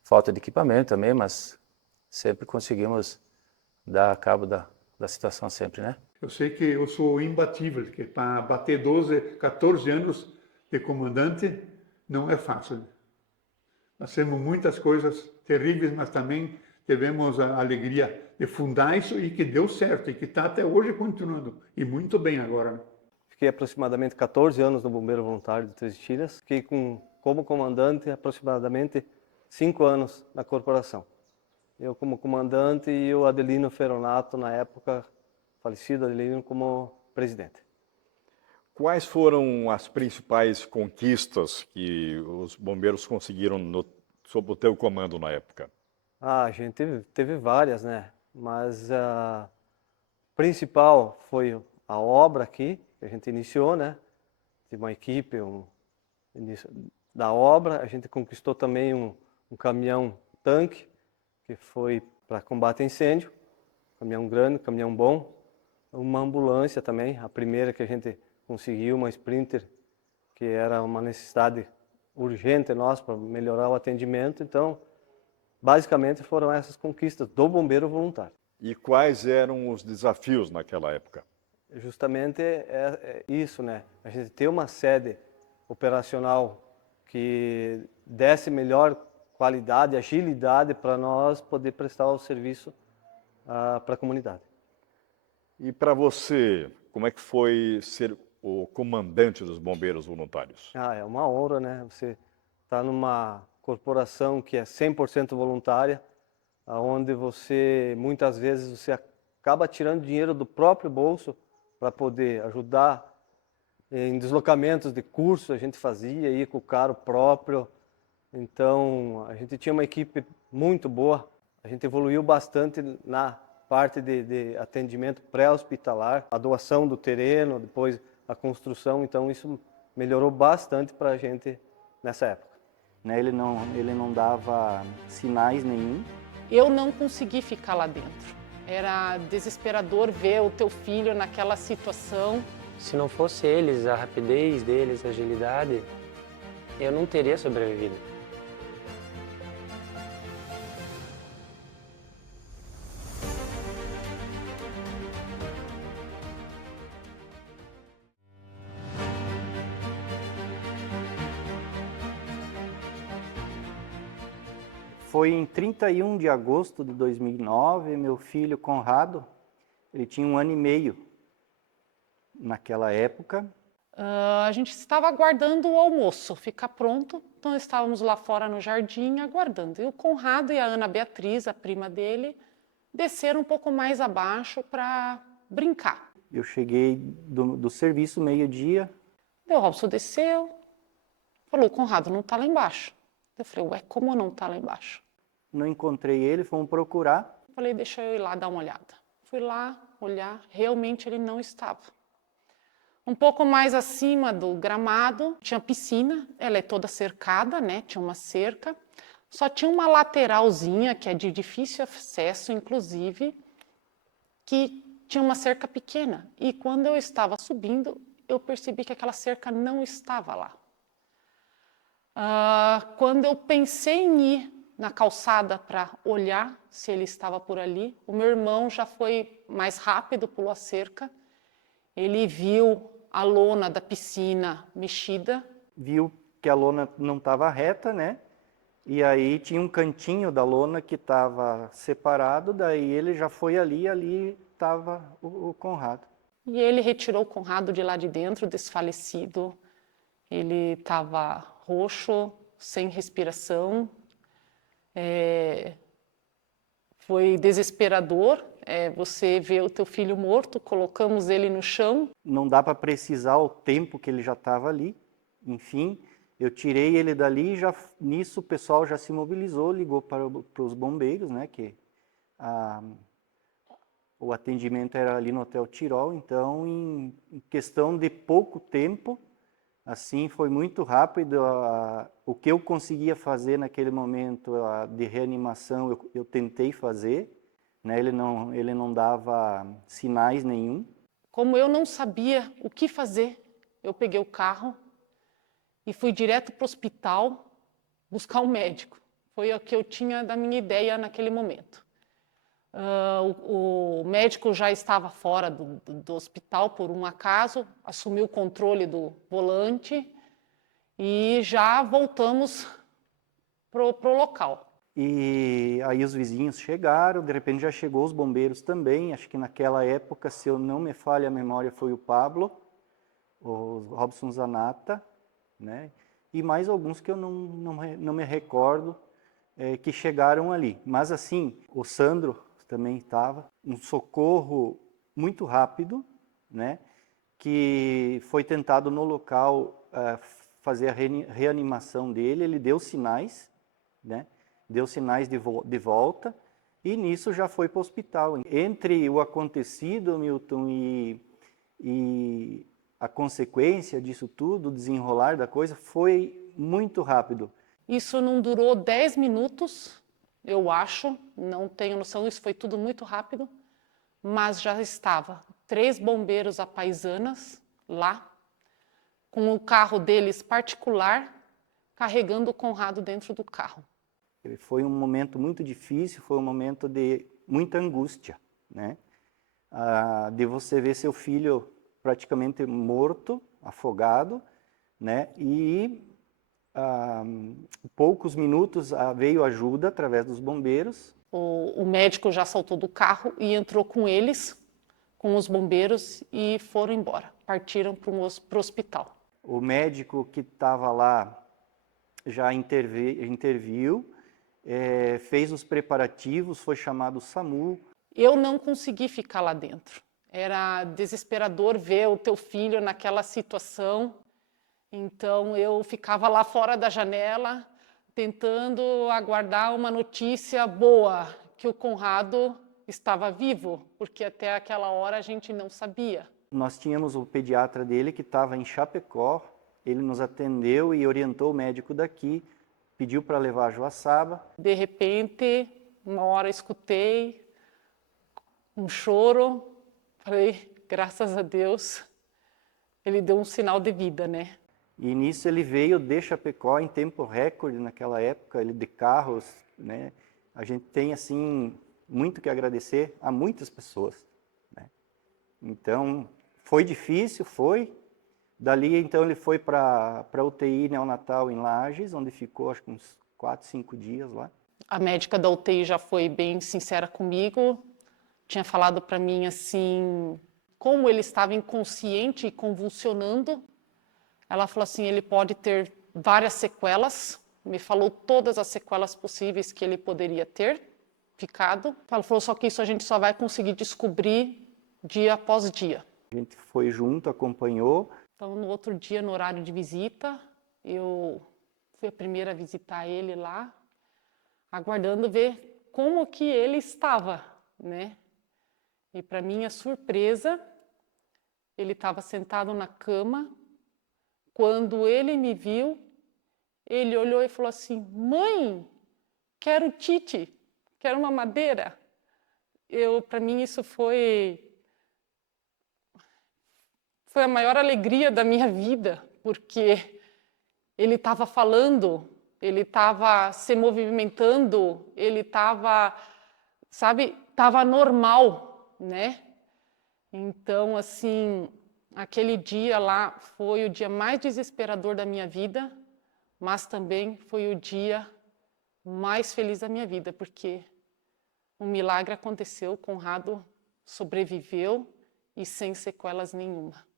falta de equipamento também, mas sempre conseguimos dar cabo da situação sempre, né? Eu sei que eu sou imbatível, que para bater 12, 14 anos de comandante não é fácil. Nós temos muitas coisas terríveis, mas também tivemos a alegria de fundar isso e que deu certo e que está até hoje continuando, e muito bem agora. Né? Fiquei aproximadamente 14 anos no Bombeiro Voluntário de Três Tilhas, fiquei como comandante aproximadamente 5 anos na corporação. Eu como comandante e o Adelino Feronato, na época, falecido Adelino, como presidente. quais foram as principais conquistas que os bombeiros conseguiram sob o teu comando na época? Ah, a gente teve várias, né? Mas a principal foi a obra aqui, que a gente iniciou, né? Tive uma equipe início da obra. A gente conquistou também um caminhão-tanque, que foi para combate a incêndio. Caminhão grande, caminhão bom. Uma ambulância também, a primeira que a gente conseguiu, uma Sprinter, que era uma necessidade urgente nossa para melhorar o atendimento. Então, basicamente foram essas conquistas do bombeiro voluntário. E quais eram os desafios naquela época? Justamente é isso, né? A gente ter uma sede operacional que desse melhor qualidade, agilidade para nós poder prestar o serviço para a comunidade. E para você, como é que foi ser o comandante dos bombeiros voluntários? É uma honra, né? Você está numa corporação que é 100% voluntária, onde você, muitas vezes, você acaba tirando dinheiro do próprio bolso para poder ajudar em deslocamentos de curso. A gente fazia aí com o carro próprio. Então, a gente tinha uma equipe muito boa. A gente evoluiu bastante na parte de atendimento pré-hospitalar, a doação do terreno, depois a construção. Então, isso melhorou bastante para a gente nessa época. Ele não dava sinais nenhum. Eu não consegui ficar lá dentro. Era desesperador ver o teu filho naquela situação. Se não fosse eles, a rapidez deles, a agilidade, eu não teria sobrevivido. Foi em 31 de agosto de 2009, meu filho Conrado, ele tinha 1 ano e meio naquela época. A gente estava aguardando o almoço ficar pronto, então estávamos lá fora no jardim aguardando. E o Conrado e a Ana Beatriz, a prima dele, desceram um pouco mais abaixo para brincar. Eu cheguei do serviço meio-dia. O Robson desceu, falou, o Conrado não está lá embaixo. Eu falei, ué, como não está lá embaixo? Não encontrei ele, fomos procurar. Falei, deixa eu ir lá dar uma olhada. Fui lá olhar, realmente ele não estava. Um pouco mais acima do gramado, tinha piscina, ela é toda cercada, né? Tinha uma cerca. Só tinha uma lateralzinha, que é de difícil acesso, inclusive, que tinha uma cerca pequena. E quando eu estava subindo, eu percebi que aquela cerca não estava lá. Quando eu pensei em ir na calçada para olhar se ele estava por ali, o meu irmão já foi mais rápido, pulou a cerca. Ele viu a lona da piscina mexida. Viu que a lona não estava reta, né? E aí tinha um cantinho da lona que estava separado, daí ele já foi ali estava o Conrado. E ele retirou o Conrado de lá de dentro, desfalecido. Ele estava roxo, sem respiração. Foi desesperador. Você vê o teu filho morto, colocamos ele no chão. Não dá para precisar o tempo que ele já estava ali. Enfim, eu tirei ele dali e já nisso o pessoal já se mobilizou, ligou para os bombeiros, né? Que o atendimento era ali no Hotel Tirol. Então, em questão de pouco tempo, assim, foi muito rápido. O que eu conseguia fazer naquele momento de reanimação, eu tentei fazer. Né? Ele não dava sinais nenhum. Como eu não sabia o que fazer, eu peguei o carro e fui direto para o hospital buscar um médico. Foi o que eu tinha da minha ideia naquele momento. O médico já estava fora do hospital por um acaso, assumiu o controle do volante e já voltamos pro local. E aí os vizinhos chegaram, de repente já chegou os bombeiros também. Acho que naquela época, se eu não me falha a memória, foi o Pablo, o Robson Zanata, né? E mais alguns que eu não me recordo que chegaram ali. Mas assim, o Sandro também estava, um socorro muito rápido, né? que foi tentado no local fazer a reanimação dele, ele deu sinais, né? Deu sinais de volta, e nisso já foi para o hospital. Entre o acontecido, Milton, e a consequência disso tudo, o desenrolar da coisa, foi muito rápido. Isso não durou 10 minutos, eu acho, não tenho noção, isso foi tudo muito rápido, mas já estava 3 bombeiros à paisanas lá, com o carro deles particular, carregando o Conrado dentro do carro. Foi um momento muito difícil, foi um momento de muita angústia, né? De você ver seu filho praticamente morto, afogado, né? E poucos minutos veio ajuda através dos bombeiros. O médico já saltou do carro e entrou com eles, com os bombeiros, e foram embora. Partiram para o hospital. O médico que estava lá já interviu, fez os preparativos, foi chamado o SAMU. Eu não consegui ficar lá dentro. Era desesperador ver o teu filho naquela situação. Então eu ficava lá fora da janela, tentando aguardar uma notícia boa, que o Conrado estava vivo, porque até aquela hora a gente não sabia. Nós tínhamos o pediatra dele que estava em Chapecó, ele nos atendeu e orientou o médico daqui, pediu para levar a Joaçaba. De repente, uma hora escutei um choro, falei, graças a Deus, ele deu um sinal de vida, né? E nisso ele veio de Chapecó em tempo recorde naquela época, ele de carros, né? A gente tem, assim, muito que agradecer a muitas pessoas, né? Então, foi difícil, foi. Dali, então, ele foi para a UTI neonatal em Lages, onde ficou, acho que uns 4, 5 dias lá. A médica da UTI já foi bem sincera comigo, tinha falado para mim, assim, como ele estava inconsciente e convulsionando. Ela falou assim, ele pode ter várias sequelas, me falou todas as sequelas possíveis que ele poderia ter ficado. Ela falou, só que isso a gente só vai conseguir descobrir dia após dia. A gente foi junto, acompanhou. Então, no outro dia, no horário de visita, eu fui a primeira a visitar ele lá, aguardando ver como que ele estava, né? E para minha surpresa, ele estava sentado na cama. Quando ele me viu, ele olhou e falou assim, mãe, quero tite, quero uma madeira. Para mim isso foi a maior alegria da minha vida, porque ele estava falando, ele estava se movimentando, ele estava, sabe, estava normal, né? Então, assim, aquele dia lá foi o dia mais desesperador da minha vida, mas também foi o dia mais feliz da minha vida, porque um milagre aconteceu, Conrado sobreviveu e sem sequelas nenhuma.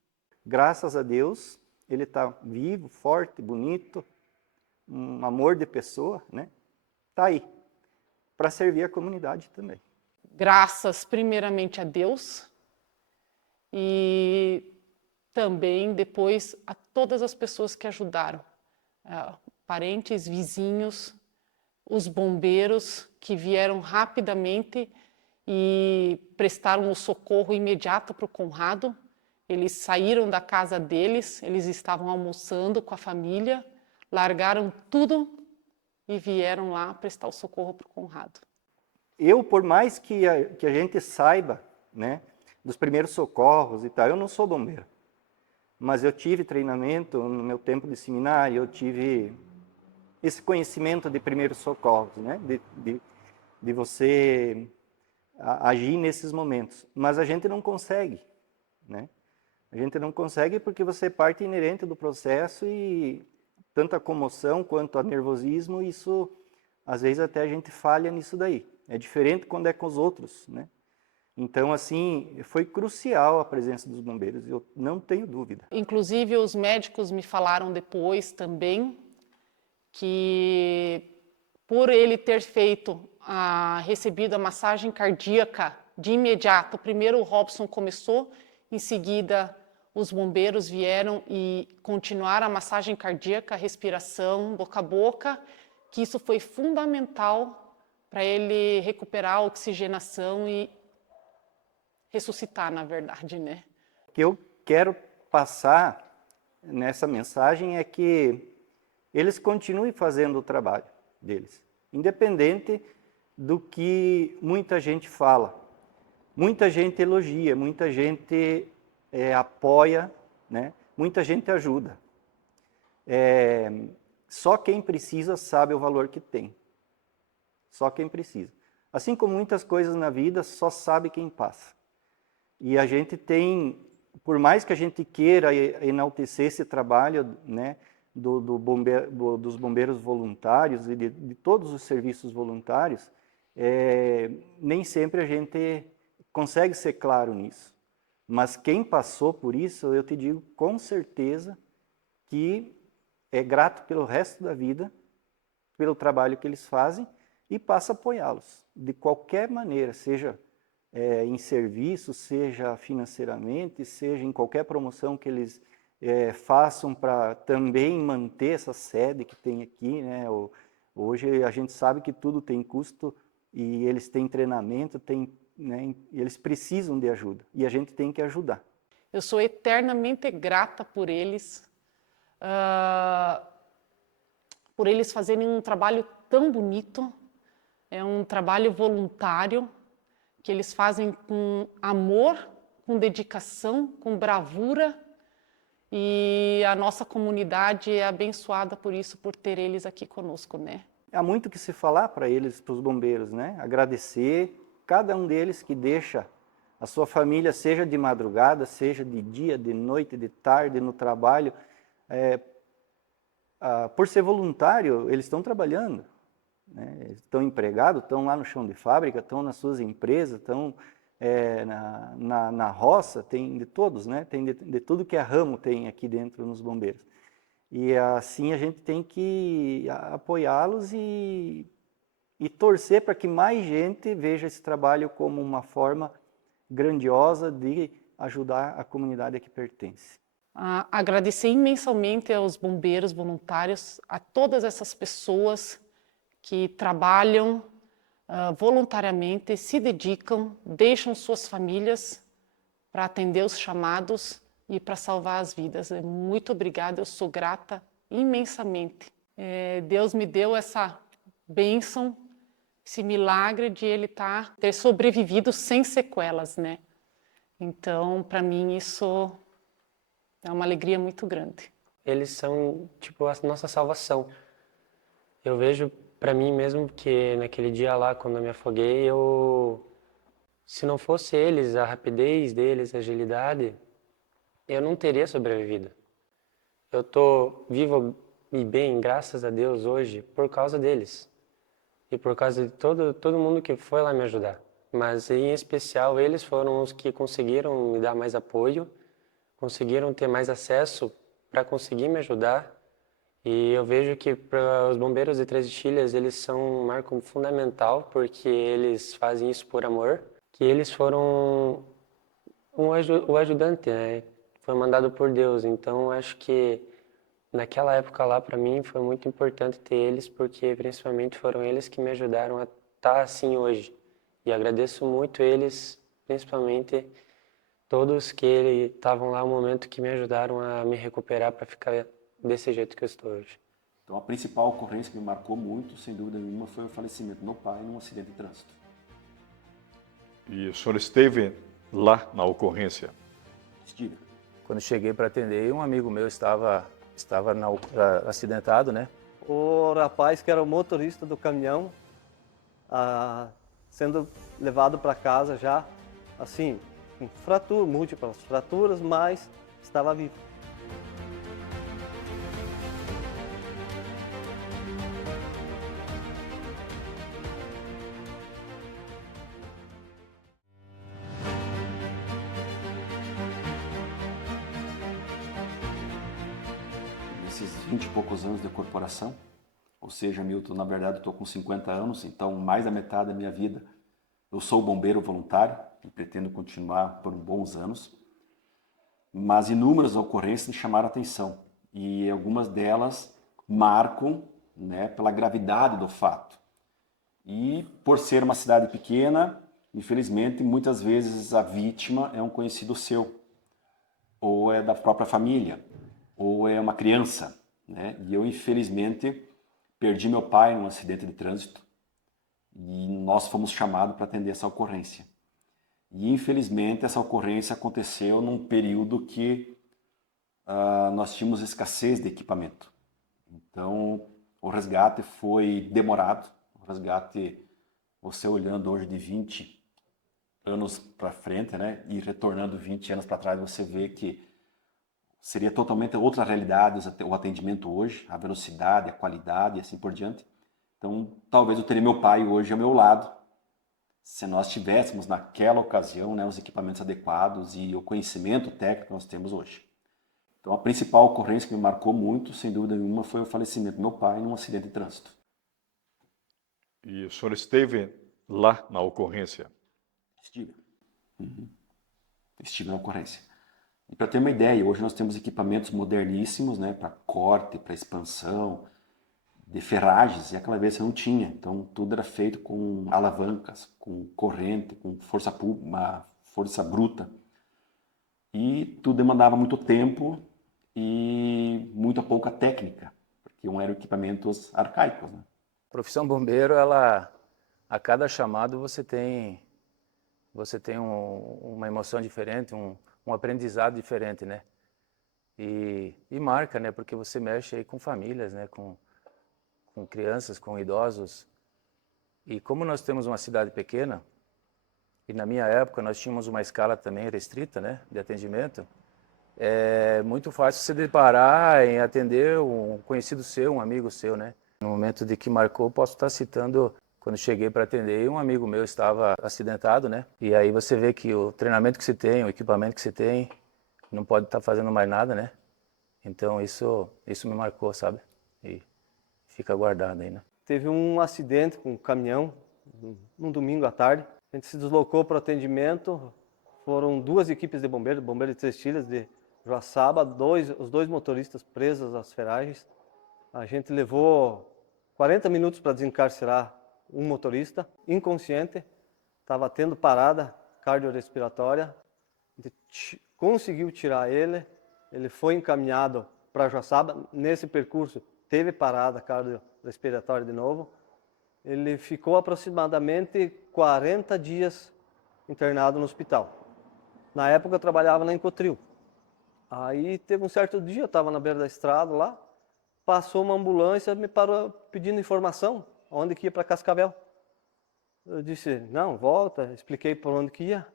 Graças a Deus, ele está vivo, forte, bonito, um amor de pessoa, né? Está aí, para servir a comunidade também. Graças primeiramente a Deus e também depois a todas as pessoas que ajudaram, parentes, vizinhos, os bombeiros que vieram rapidamente e prestaram o socorro imediato para o Conrado. Eles saíram da casa deles, eles estavam almoçando com a família, largaram tudo e vieram lá prestar o socorro para o Conrado. Eu, por mais que a gente saiba, né, dos primeiros socorros e tal, eu não sou bombeiro. Mas eu tive treinamento no meu tempo de seminário, eu tive esse conhecimento de primeiros socorros, né, de você agir nesses momentos. Mas a gente não consegue, né? A gente não consegue porque você é parte inerente do processo e tanto a comoção quanto o nervosismo, isso, às vezes até a gente falha nisso daí. É diferente quando é com os outros, né? Então, assim, foi crucial a presença dos bombeiros, eu não tenho dúvida. Inclusive, os médicos me falaram depois também que por ele ter recebido a massagem cardíaca de imediato, primeiro o Robson começou, em seguida os bombeiros vieram e continuaram a massagem cardíaca, a respiração boca a boca, que isso foi fundamental para ele recuperar a oxigenação e ressuscitar, na verdade, né? O que eu quero passar nessa mensagem é que eles continuem fazendo o trabalho deles, independente do que muita gente fala. Muita gente elogia, muita gente apoia, né? Muita gente ajuda. Só quem precisa sabe o valor que tem. Só quem precisa. Assim como muitas coisas na vida, só sabe quem passa. E a gente tem, por mais que a gente queira enaltecer esse trabalho, né, dos bombeiros voluntários e de todos os serviços voluntários, nem sempre a gente consegue ser claro nisso. Mas quem passou por isso, eu te digo com certeza que é grato pelo resto da vida, pelo trabalho que eles fazem e passa a apoiá-los de qualquer maneira, seja em serviço, seja financeiramente, seja em qualquer promoção que eles façam para também manter essa sede que tem aqui, né? Hoje a gente sabe que tudo tem custo e eles têm treinamento, né? Eles precisam de ajuda e a gente tem que ajudar. Eu sou eternamente grata por eles fazerem um trabalho tão bonito, é um trabalho voluntário que eles fazem com amor, com dedicação, com bravura, e a nossa comunidade é abençoada por isso, por ter eles aqui conosco, né? Há muito que se falar para eles, para os bombeiros, né? Agradecer cada um deles que deixa a sua família, seja de madrugada, seja de dia, de noite, de tarde, no trabalho. Por ser voluntário, eles estão trabalhando, né? Eles estão empregados, estão lá no chão de fábrica, estão nas suas empresas, estão na roça, tem de todos, né? Tem de tudo que é ramo tem aqui dentro nos bombeiros. E assim a gente tem que apoiá-los e torcer para que mais gente veja esse trabalho como uma forma grandiosa de ajudar a comunidade a que pertence. Agradecer imensamente aos bombeiros voluntários, a todas essas pessoas que trabalham voluntariamente, se dedicam, deixam suas famílias para atender os chamados e para salvar as vidas. Muito obrigada, eu sou grata imensamente. Deus me deu essa bênção, esse milagre de ele ter sobrevivido sem sequelas, né? Então, para mim, isso é uma alegria muito grande. Eles são, tipo, a nossa salvação. Eu vejo para mim mesmo que naquele dia lá, quando eu me afoguei, se não fosse eles, a rapidez deles, a agilidade, eu não teria sobrevivido. Eu tô vivo e bem, graças a Deus, hoje, por causa deles. E por causa de todo mundo que foi lá me ajudar. Mas, em especial, eles foram os que conseguiram me dar mais apoio, conseguiram ter mais acesso para conseguir me ajudar. E eu vejo que para os bombeiros de Três Estilhas, eles são um marco fundamental, porque eles fazem isso por amor, que eles foram o ajudante, né? Foi mandado por Deus. Então, acho que naquela época lá, para mim, foi muito importante ter eles, porque principalmente foram eles que me ajudaram a estar assim hoje. E agradeço muito eles, principalmente todos que estavam lá no momento que me ajudaram a me recuperar para ficar desse jeito que eu estou hoje. Então, a principal ocorrência que me marcou muito, sem dúvida nenhuma, foi o falecimento do meu pai num acidente de trânsito. E o senhor esteve lá na ocorrência? Estive. Quando cheguei para atender, um amigo meu estava acidentado, né? O rapaz que era o motorista do caminhão, sendo levado para casa já, assim, com múltiplas fraturas, mas estava vivo. Nesses 20 e poucos anos de corporação, ou seja, Milton, na verdade eu estou com 50 anos, então mais da metade da minha vida eu sou bombeiro voluntário e pretendo continuar por bons anos. mas inúmeras ocorrências me chamaram a atenção e algumas delas marcam, né, pela gravidade do fato. E por ser uma cidade pequena, infelizmente, muitas vezes a vítima é um conhecido seu, ou é da própria família, ou é uma criança, né? E eu, infelizmente, perdi meu pai num acidente de trânsito e nós fomos chamados para atender essa ocorrência. E, infelizmente, essa ocorrência aconteceu num período que nós tínhamos escassez de equipamento. Então, o resgate foi demorado. O resgate, você olhando hoje de 20 anos para frente, né, e retornando 20 anos para trás, você vê que seria totalmente outra realidade o atendimento hoje, a velocidade, a qualidade e assim por diante. Então, talvez eu teria meu pai hoje ao meu lado, se nós tivéssemos naquela ocasião, né, os equipamentos adequados e o conhecimento técnico que nós temos hoje. Então, a principal ocorrência que me marcou muito, sem dúvida nenhuma, foi o falecimento do meu pai num acidente de trânsito. E o senhor esteve lá na ocorrência? Estive. Estive na ocorrência. E para ter uma ideia, hoje nós temos equipamentos moderníssimos, né, para corte, para expansão, de ferragens, e aquela vez eu não tinha. Então tudo era feito com alavancas, com corrente, com uma força bruta. E tudo demandava muito tempo e muito pouca técnica, porque eram equipamentos arcaicos, né? A profissão bombeiro, ela, a cada chamado você tem uma emoção diferente, um aprendizado diferente, né? E marca, né? Porque você mexe aí com famílias, né? Com crianças, com idosos. E como nós temos uma cidade pequena, e na minha época nós tínhamos uma escala também restrita, né? De atendimento, é muito fácil se deparar em atender um conhecido seu, um amigo seu, né? No momento de que marcou, posso estar citando, quando cheguei para atender, um amigo meu estava acidentado, né? E aí você vê que o treinamento que você tem, o equipamento que você tem, não pode estar fazendo mais nada, né? Então isso me marcou, sabe? E fica guardado aí, né? Teve um acidente com um caminhão, num domingo à tarde. A gente se deslocou para o atendimento, foram 2 equipes de bombeiros de Três Tilhas, de Joaçaba, os 2 motoristas presos às ferragens. A gente levou 40 minutos para desencarcerar um motorista, inconsciente, estava tendo parada cardiorrespiratória. A gente conseguiu tirar ele foi encaminhado para Joaçaba. Nesse percurso teve parada cardiorrespiratória de novo. Ele ficou aproximadamente 40 dias internado no hospital. Na época eu trabalhava na Incotril. Aí teve um certo dia, eu estava na beira da estrada lá, passou uma ambulância, me parou pedindo informação, onde que ia para Cascavel. Eu disse, não, volta, expliquei por onde que ia.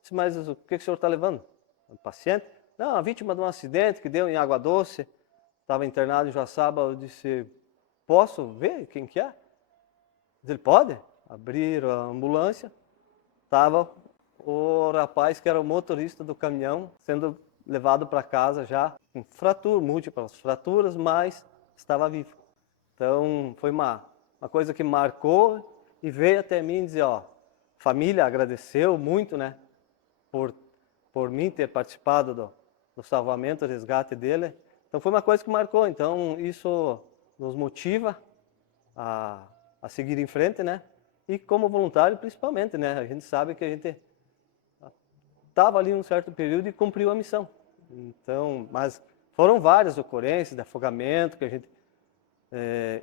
Disse, mas o que o senhor está levando? O paciente? Não, a vítima de um acidente que deu em Água Doce, estava internado em Joaçaba. Eu disse, posso ver quem que é? Ele pode? Abriram a ambulância, estava o rapaz que era o motorista do caminhão sendo levado para casa já com múltiplas fraturas, mas estava vivo. Então foi uma coisa que marcou e veio até mim dizer, ó, família agradeceu muito, né, por mim ter participado do salvamento, do resgate dele. Então foi uma coisa que marcou. Então isso nos motiva a seguir em frente, né? E como voluntário principalmente, né? A gente sabe que a gente estava ali um certo período e cumpriu a missão. Então, mas foram várias ocorrências de afogamento que a gente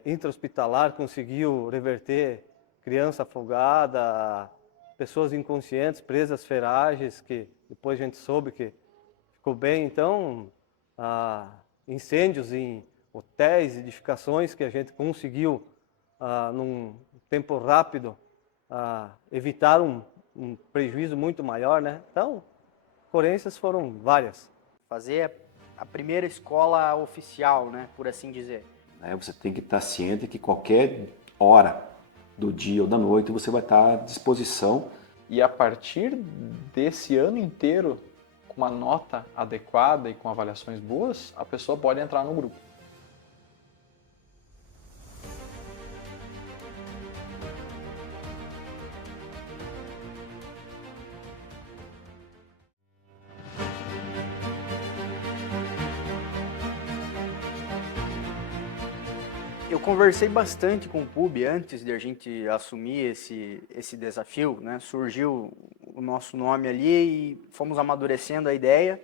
intra-hospitalar conseguiu reverter criança afogada, pessoas inconscientes presas às ferragens, que depois a gente soube que ficou bem. Então, incêndios em hotéis, edificações que a gente conseguiu num tempo rápido evitar um prejuízo muito maior, né? Então, ocorrências foram várias. Fazer a primeira escola oficial, né, por assim dizer. Você tem que estar ciente que qualquer hora do dia ou da noite você vai estar à disposição. E a partir desse ano inteiro, com uma nota adequada e com avaliações boas, a pessoa pode entrar no grupo. Eu conversei bastante com o PUB antes de a gente assumir esse desafio, né? Surgiu o nosso nome ali e fomos amadurecendo a ideia.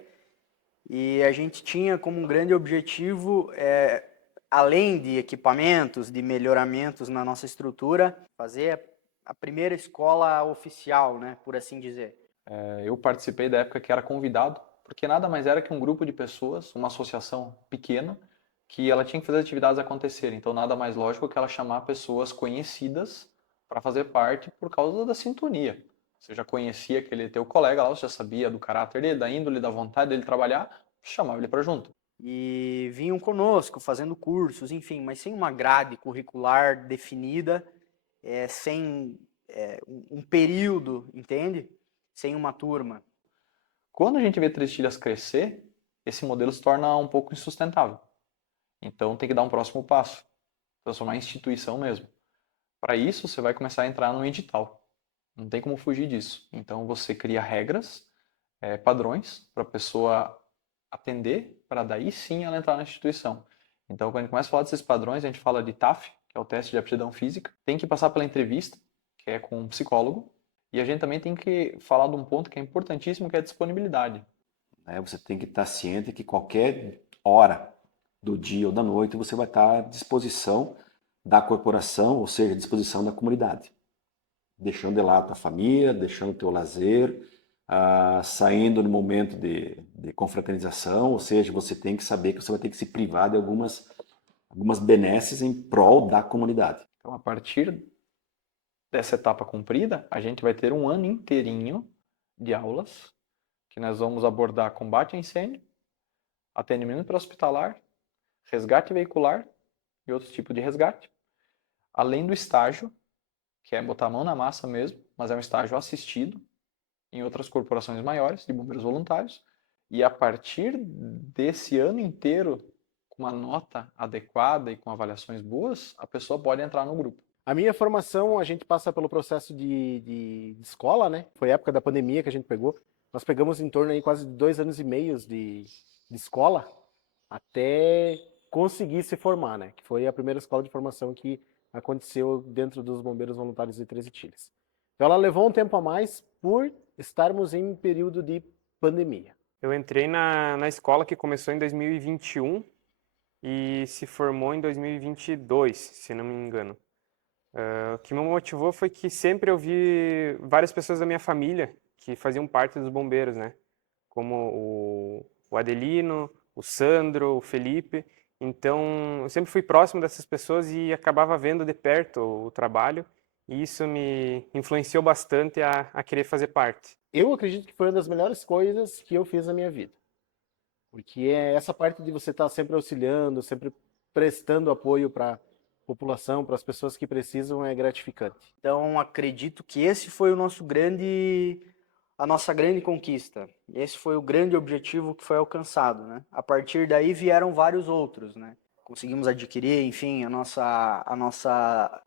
E a gente tinha como um grande objetivo, além de equipamentos, de melhoramentos na nossa estrutura, fazer a primeira escola oficial, né? Por assim dizer. Eu participei da época que era convidado, porque nada mais era que um grupo de pessoas, uma associação pequena, que ela tinha que fazer atividades acontecerem. Então, nada mais lógico que ela chamar pessoas conhecidas para fazer parte por causa da sintonia. Você já conhecia aquele teu colega lá, você já sabia do caráter dele, da índole, da vontade dele trabalhar, chamava ele para junto. E vinham conosco, fazendo cursos, enfim, mas sem uma grade curricular definida, sem um período, entende? Sem uma turma. Quando a gente vê Trestilhas crescer, esse modelo se torna um pouco insustentável. Então tem que dar um próximo passo, transformar em instituição mesmo. Para isso, você vai começar a entrar no edital. Não tem como fugir disso. Então você cria regras, padrões para a pessoa atender, para daí sim ela entrar na instituição. Então quando a gente começa a falar desses padrões, a gente fala de TAF, que é o teste de aptidão física. Tem que passar pela entrevista, que é com um psicólogo. E a gente também tem que falar de um ponto que é importantíssimo, que é a disponibilidade. Você tem que estar ciente que qualquer hora do dia ou da noite você vai estar à disposição da corporação, ou seja, à disposição da comunidade. Deixando de lado a tua família, deixando o teu lazer, saindo no momento de confraternização, ou seja, você tem que saber que você vai ter que se privar de algumas benesses em prol da comunidade. Então, a partir dessa etapa cumprida, a gente vai ter um ano inteirinho de aulas, que nós vamos abordar combate a incêndio, atendimento pré-hospitalar, resgate veicular e outros tipos de resgate, além do estágio, que é botar a mão na massa mesmo, mas é um estágio assistido em outras corporações maiores de bombeiros voluntários, e a partir desse ano inteiro, com uma nota adequada e com avaliações boas, a pessoa pode entrar no grupo. A minha formação, a gente passa pelo processo de escola, né? Foi a época da pandemia que a gente pegou. Nós pegamos em torno aí quase 2 anos e meio de escola até conseguir se formar, né? Que foi a primeira escola de formação que aconteceu dentro dos Bombeiros Voluntários de Três Itilhas. Então ela levou um tempo a mais por estarmos em período de pandemia. Eu entrei na escola que começou em 2021 e se formou em 2022, se não me engano. O que me motivou foi que sempre eu vi várias pessoas da minha família que faziam parte dos bombeiros, né? Como o Adelino, o Sandro, o Felipe. Então, eu sempre fui próximo dessas pessoas e acabava vendo de perto o trabalho, e isso me influenciou bastante a querer fazer parte. Eu acredito que foi uma das melhores coisas que eu fiz na minha vida. Porque essa parte de você estar sempre auxiliando, sempre prestando apoio para a população, para as pessoas que precisam, é gratificante. Então, acredito que esse foi a nossa grande conquista. Esse foi o grande objetivo que foi alcançado, né? A partir daí vieram vários outros, né? Conseguimos adquirir, enfim, a nossa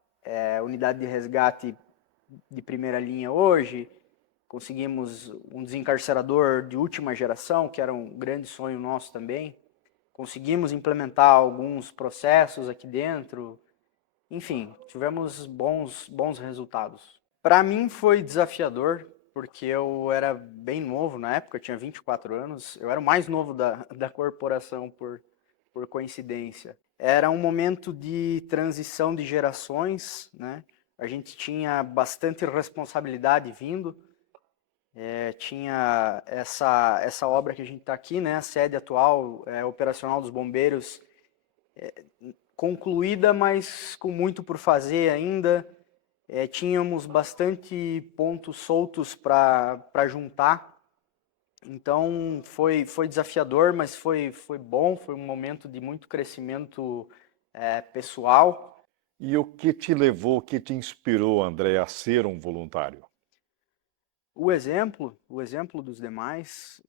unidade de resgate de primeira linha hoje. Conseguimos um desencarcerador de última geração, que era um grande sonho nosso também. Conseguimos implementar alguns processos aqui dentro. Enfim, tivemos bons resultados. Para mim foi desafiador, porque eu era bem novo na época, eu tinha 24 anos. Eu era o mais novo da corporação, por coincidência. Era um momento de transição de gerações, né? A gente tinha bastante responsabilidade vindo. Tinha essa obra que a gente está aqui, né? A sede atual operacional dos bombeiros, concluída, mas com muito por fazer ainda. Tínhamos bastante pontos soltos para juntar. Então foi desafiador, mas foi bom, foi um momento de muito crescimento pessoal. E o que te levou, o que te inspirou, André, a ser um voluntário? O exemplo dos demais,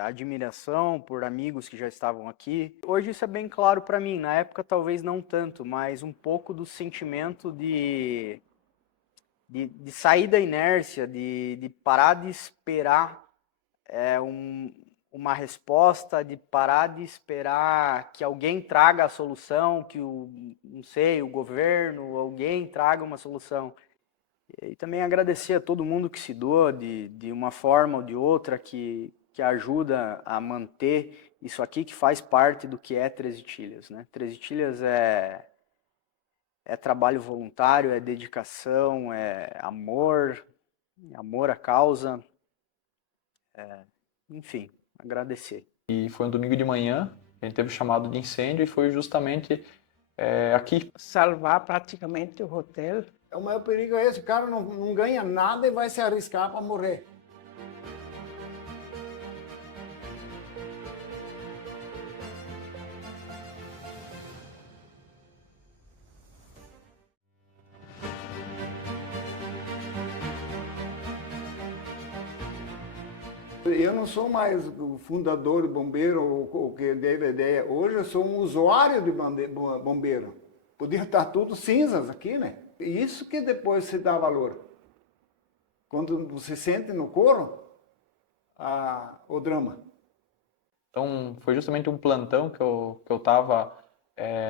a admiração por amigos que já estavam aqui. Hoje isso é bem claro para mim, na época talvez não tanto, mas um pouco do sentimento de sair da inércia, de parar de esperar uma resposta, de parar de esperar que alguém traga a solução, que não sei, o governo, alguém traga uma solução. E também agradecer a todo mundo que se doa de uma forma ou de outra, que ajuda a manter isso aqui, que faz parte do que é 13 Tilhas, né? 13 Tilhas é trabalho voluntário, é dedicação, é amor à causa, enfim, agradecer. E foi um domingo de manhã, a gente teve o chamado de incêndio e foi justamente aqui. Salvar praticamente o hotel. O maior perigo é esse, o cara não ganha nada e vai se arriscar para morrer. Eu não sou mais o fundador de bombeiro, ou que teve a ideia. Hoje eu sou um usuário de bombeiro. Podia estar tudo cinzas aqui, né? Isso que depois se dá valor. Quando você sente no couro o drama. Então, foi justamente um plantão que eu estava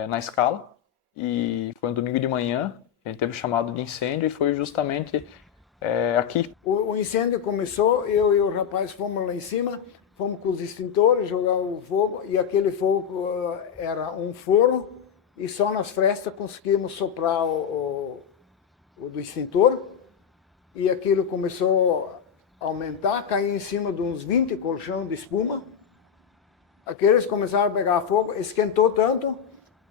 na escala, e foi um domingo de manhã, a gente teve o chamado de incêndio, e foi justamente aqui. O incêndio começou, eu e o rapaz fomos lá em cima, fomos com os extintores jogar o fogo, e aquele fogo era um forno, e só nas frestas conseguimos soprar o do extintor, e aquilo começou a aumentar, cair em cima de uns 20 colchões de espuma. Aqueles começaram a pegar fogo, esquentou tanto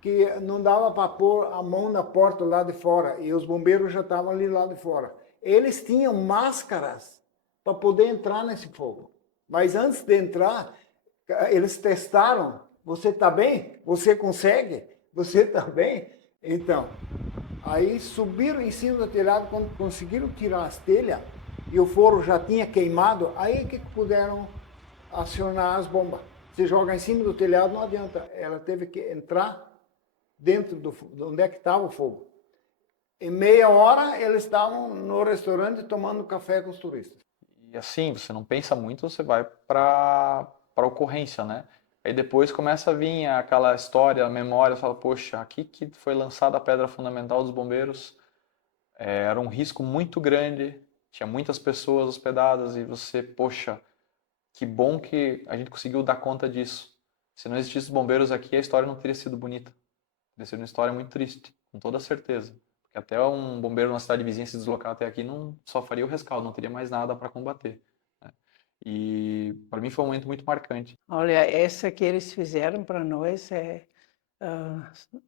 que não dava para pôr a mão na porta lá de fora, e os bombeiros já estavam ali lá de fora. Eles tinham máscaras para poder entrar nesse fogo. Mas antes de entrar, eles testaram. Você está bem? Você consegue? Você está bem? Então, aí subiram em cima do telhado, quando conseguiram tirar as telhas, e o forro já tinha queimado, aí que puderam acionar as bombas. Você joga em cima do telhado, não adianta. Ela teve que entrar dentro de onde é que estava o fogo. Em meia hora, eles estavam no restaurante tomando café com os turistas. E assim, você não pensa muito, você vai para a ocorrência, né? Aí depois começa a vir aquela história, a memória, você fala, poxa, aqui que foi lançada a pedra fundamental dos bombeiros, era um risco muito grande, tinha muitas pessoas hospedadas, e você, poxa, que bom que a gente conseguiu dar conta disso. Se não existissem os bombeiros aqui, a história não teria sido bonita. Teria sido uma história muito triste, com toda certeza. Porque até um bombeiro na cidade vizinha se deslocar até aqui não só faria o rescaldo, não teria mais nada para combater, né? E para mim foi um momento muito marcante. Olha, essa que eles fizeram para nós é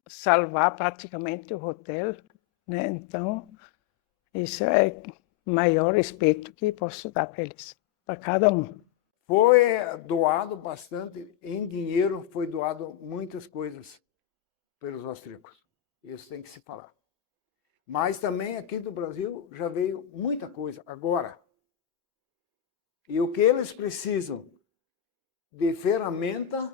salvar praticamente o hotel, né? Então, isso é o maior respeito que posso dar para eles, para cada um. Foi doado bastante, em dinheiro foi doado muitas coisas pelos austríacos. Isso tem que se falar. Mas também aqui do Brasil já veio muita coisa agora. E o que eles precisam de ferramenta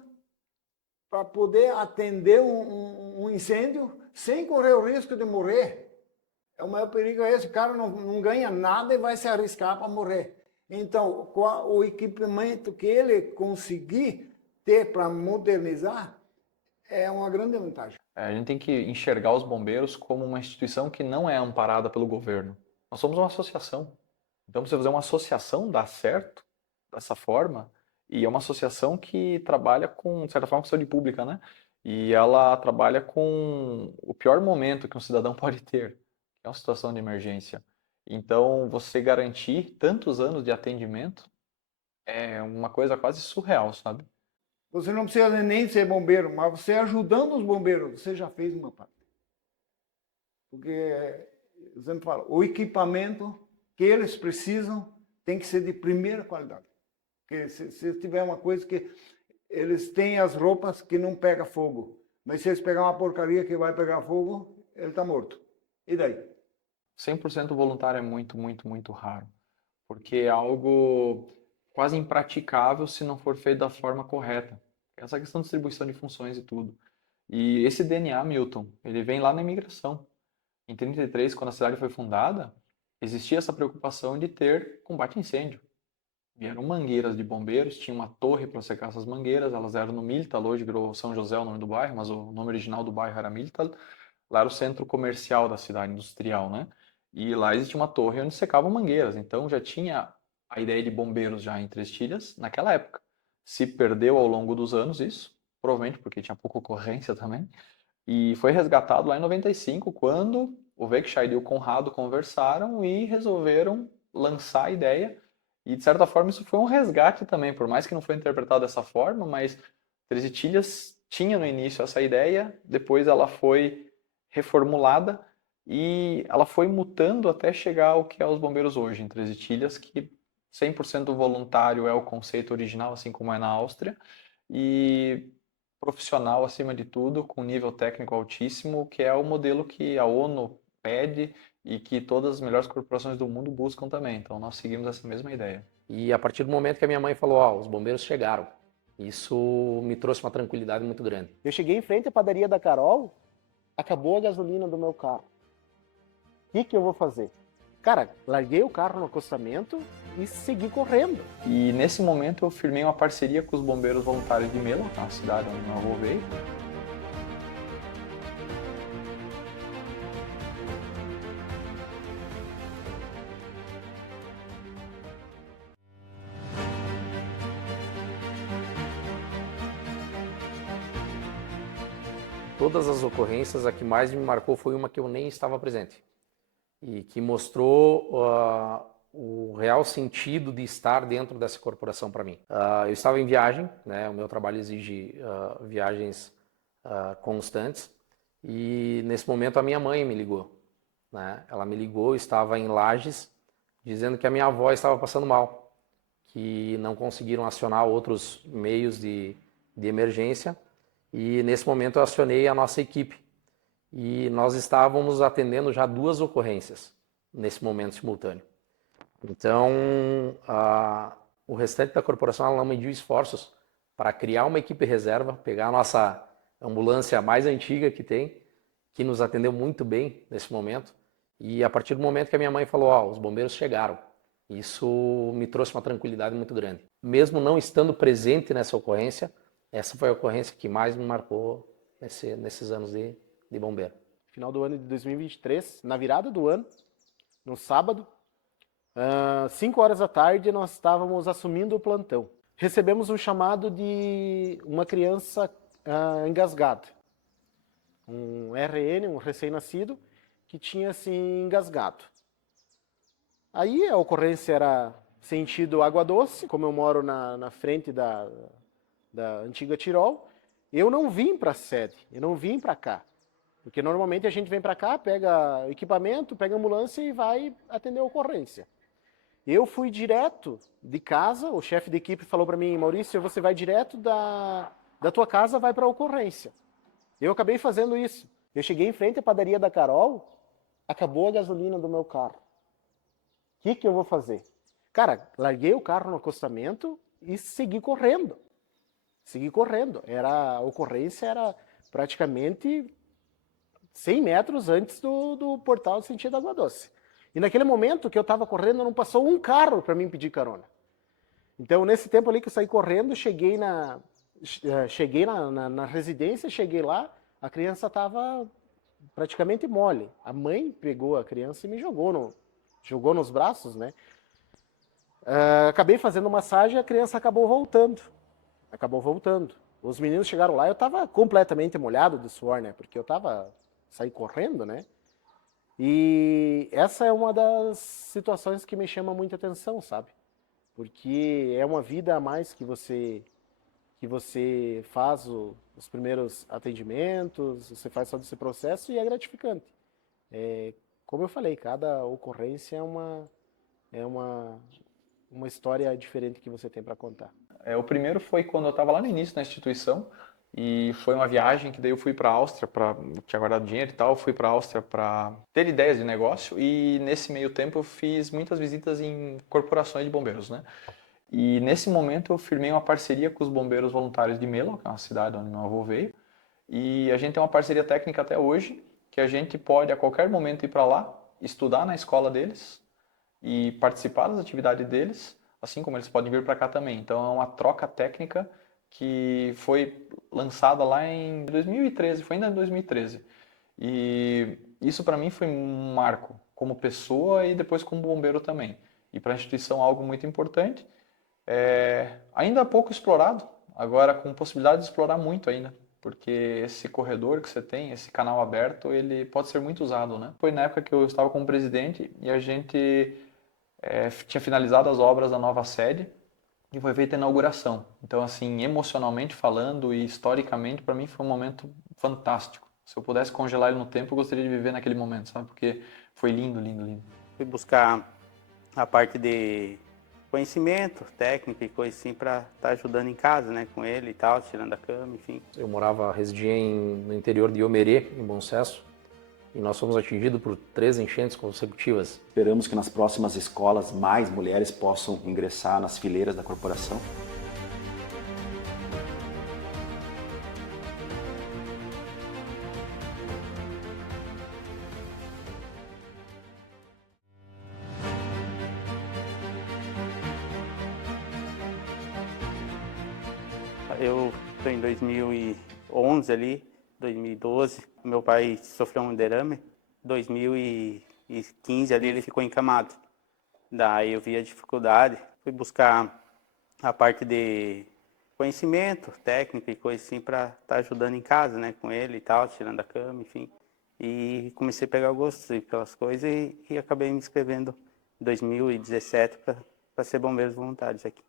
para poder atender um incêndio sem correr o risco de morrer. O maior perigo é esse, o cara não ganha nada e vai se arriscar para morrer. Então, o equipamento que ele conseguir ter para modernizar é uma grande vantagem. A gente tem que enxergar os bombeiros como uma instituição que não é amparada pelo governo. Nós somos uma associação. Então, você fazer uma associação dar certo dessa forma, e é uma associação que trabalha com, de certa forma, com saúde pública, né? E ela trabalha com o pior momento que um cidadão pode ter, que é uma situação de emergência. Então, você garantir tantos anos de atendimento é uma coisa quase surreal, sabe? Você não precisa nem ser bombeiro, mas você ajudando os bombeiros, você já fez uma parte. Porque, eu sempre falo, o equipamento que eles precisam tem que ser de primeira qualidade. Porque se tiver uma coisa que eles têm as roupas que não pega fogo, mas se eles pegar uma porcaria que vai pegar fogo, ele está morto. E daí? 100% voluntário é muito, muito, muito raro. Porque é algo quase impraticável se não for feito da forma correta. Essa questão de distribuição de funções e tudo. E esse DNA, Milton, ele vem lá na imigração. Em 33, quando a cidade foi fundada, existia essa preocupação de ter combate a incêndio. Vieram mangueiras de bombeiros, tinha uma torre para secar essas mangueiras, elas eram no Miltal, hoje virou São José o nome do bairro, mas o nome original do bairro era Miltal. Lá era o centro comercial da cidade, industrial, né? E lá existia uma torre onde secavam mangueiras, então já tinha a ideia de bombeiros já em Três Tilhas naquela época. Se perdeu ao longo dos anos isso, provavelmente porque tinha pouca ocorrência também, e foi resgatado lá em 95, quando o Weckscheid e o Conrado conversaram e resolveram lançar a ideia. E, de certa forma, isso foi um resgate também, por mais que não foi interpretado dessa forma, mas Três Tilhas tinha no início essa ideia, depois ela foi reformulada e ela foi mutando até chegar ao que é os bombeiros hoje em Três Tilhas, que 100% voluntário é o conceito original, assim como é na Áustria, e profissional acima de tudo, com nível técnico altíssimo, que é o modelo que a ONU pede e que todas as melhores corporações do mundo buscam também. Então nós seguimos essa mesma ideia. E a partir do momento que a minha mãe falou, ó, os bombeiros chegaram, isso me trouxe uma tranquilidade muito grande. Eu cheguei em frente à padaria da Carol, acabou a gasolina do meu carro. O que eu vou fazer? Cara, larguei o carro no acostamento e segui correndo. E nesse momento eu firmei uma parceria com os bombeiros voluntários de Melo, na cidade onde meu avô veio. Todas as ocorrências, a que mais me marcou foi uma que eu nem estava presente e que mostrou o real sentido de estar dentro dessa corporação para mim. Eu estava em viagem, né? O meu trabalho exige viagens constantes e nesse momento a minha mãe me ligou, né? Ela me ligou, estava em Lages, dizendo que a minha avó estava passando mal, que não conseguiram acionar outros meios de emergência. E nesse momento eu acionei a nossa equipe e nós estávamos atendendo já 2 ocorrências nesse momento simultâneo. Então, o restante da corporação ela não mediu esforços para criar uma equipe reserva, pegar a nossa ambulância mais antiga que tem, que nos atendeu muito bem nesse momento. E a partir do momento que a minha mãe falou, ó, os bombeiros chegaram, isso me trouxe uma tranquilidade muito grande. Mesmo não estando presente nessa ocorrência, essa foi a ocorrência que mais me marcou nesses anos de bombeiro. Final do ano de 2023, na virada do ano, no sábado, 5 horas da tarde, nós estávamos assumindo o plantão. Recebemos um chamado de uma criança engasgada. Um RN, um recém-nascido, que tinha se engasgado. Aí a ocorrência era sentido Água Doce, como eu moro na frente da antiga Tirol, eu não vim para a sede, eu não vim para cá. Porque normalmente a gente vem para cá, pega equipamento, pega ambulância e vai atender a ocorrência. Eu fui direto de casa, o chefe de equipe falou para mim, Maurício, você vai direto da tua casa, vai para a ocorrência. Eu acabei fazendo isso. Eu cheguei em frente à padaria da Carol, acabou a gasolina do meu carro. O que eu vou fazer? Cara, larguei o carro no acostamento e segui correndo. A ocorrência era praticamente 100 metros antes do portal de sentido Água Doce. E naquele momento que eu estava correndo, não passou um carro para mim pedir carona. Então, nesse tempo ali que eu saí correndo, cheguei na residência, cheguei lá, a criança estava praticamente mole. A mãe pegou a criança e me jogou nos braços, né? Acabei fazendo massagem e a criança acabou voltando. Os meninos chegaram lá, eu estava completamente molhado de suor, né? Porque eu saí correndo, né? E essa é uma das situações que me chama muita atenção, sabe? Porque é uma vida a mais que você faz os primeiros atendimentos, você faz todo esse processo e é gratificante. Como eu falei, cada ocorrência é uma história diferente que você tem para contar. O primeiro foi quando eu estava lá no início na instituição e foi uma viagem que daí eu fui para a Áustria, tinha guardado dinheiro e tal, fui para a Áustria para ter ideias de negócio e nesse meio tempo eu fiz muitas visitas em corporações de bombeiros, né? E nesse momento eu firmei uma parceria com os bombeiros voluntários de Melo, que é uma cidade onde meu avô veio, e a gente tem uma parceria técnica até hoje, que a gente pode a qualquer momento ir para lá, estudar na escola deles e participar das atividades deles, assim como eles podem vir para cá também. Então é uma troca técnica que foi lançada lá em 2013, foi ainda em 2013. E isso para mim foi um marco como pessoa e depois como bombeiro também. E para a instituição algo muito importante. Ainda pouco explorado, agora com possibilidade de explorar muito ainda, porque esse corredor que você tem, esse canal aberto, ele pode ser muito usado, né? Foi na época que eu estava como presidente e a gente tinha finalizado as obras da nova sede e foi feita a inauguração. Então, assim, emocionalmente falando e historicamente, para mim foi um momento fantástico. Se eu pudesse congelar ele no tempo, eu gostaria de viver naquele momento, sabe? Porque foi lindo, lindo, lindo. Fui buscar a parte de conhecimento, técnica e coisa assim para estar ajudando em casa, né, com ele e tal, tirando a cama, enfim. Eu residia no interior de Iomerê, em Bom Sucesso, e nós fomos atingidos por 3 enchentes consecutivas. Esperamos que nas próximas escolas mais mulheres possam ingressar nas fileiras da corporação. Eu estou em 2011 ali, 2012, meu pai sofreu um derrame, 2015 ali ele ficou encamado. Daí eu vi a dificuldade, fui buscar a parte de conhecimento, técnica e coisa assim para estar ajudando em casa, né, com ele e tal, tirando a cama, enfim. E comecei a pegar o gosto pelas coisas e acabei me inscrevendo em 2017 para ser bombeiros voluntários aqui.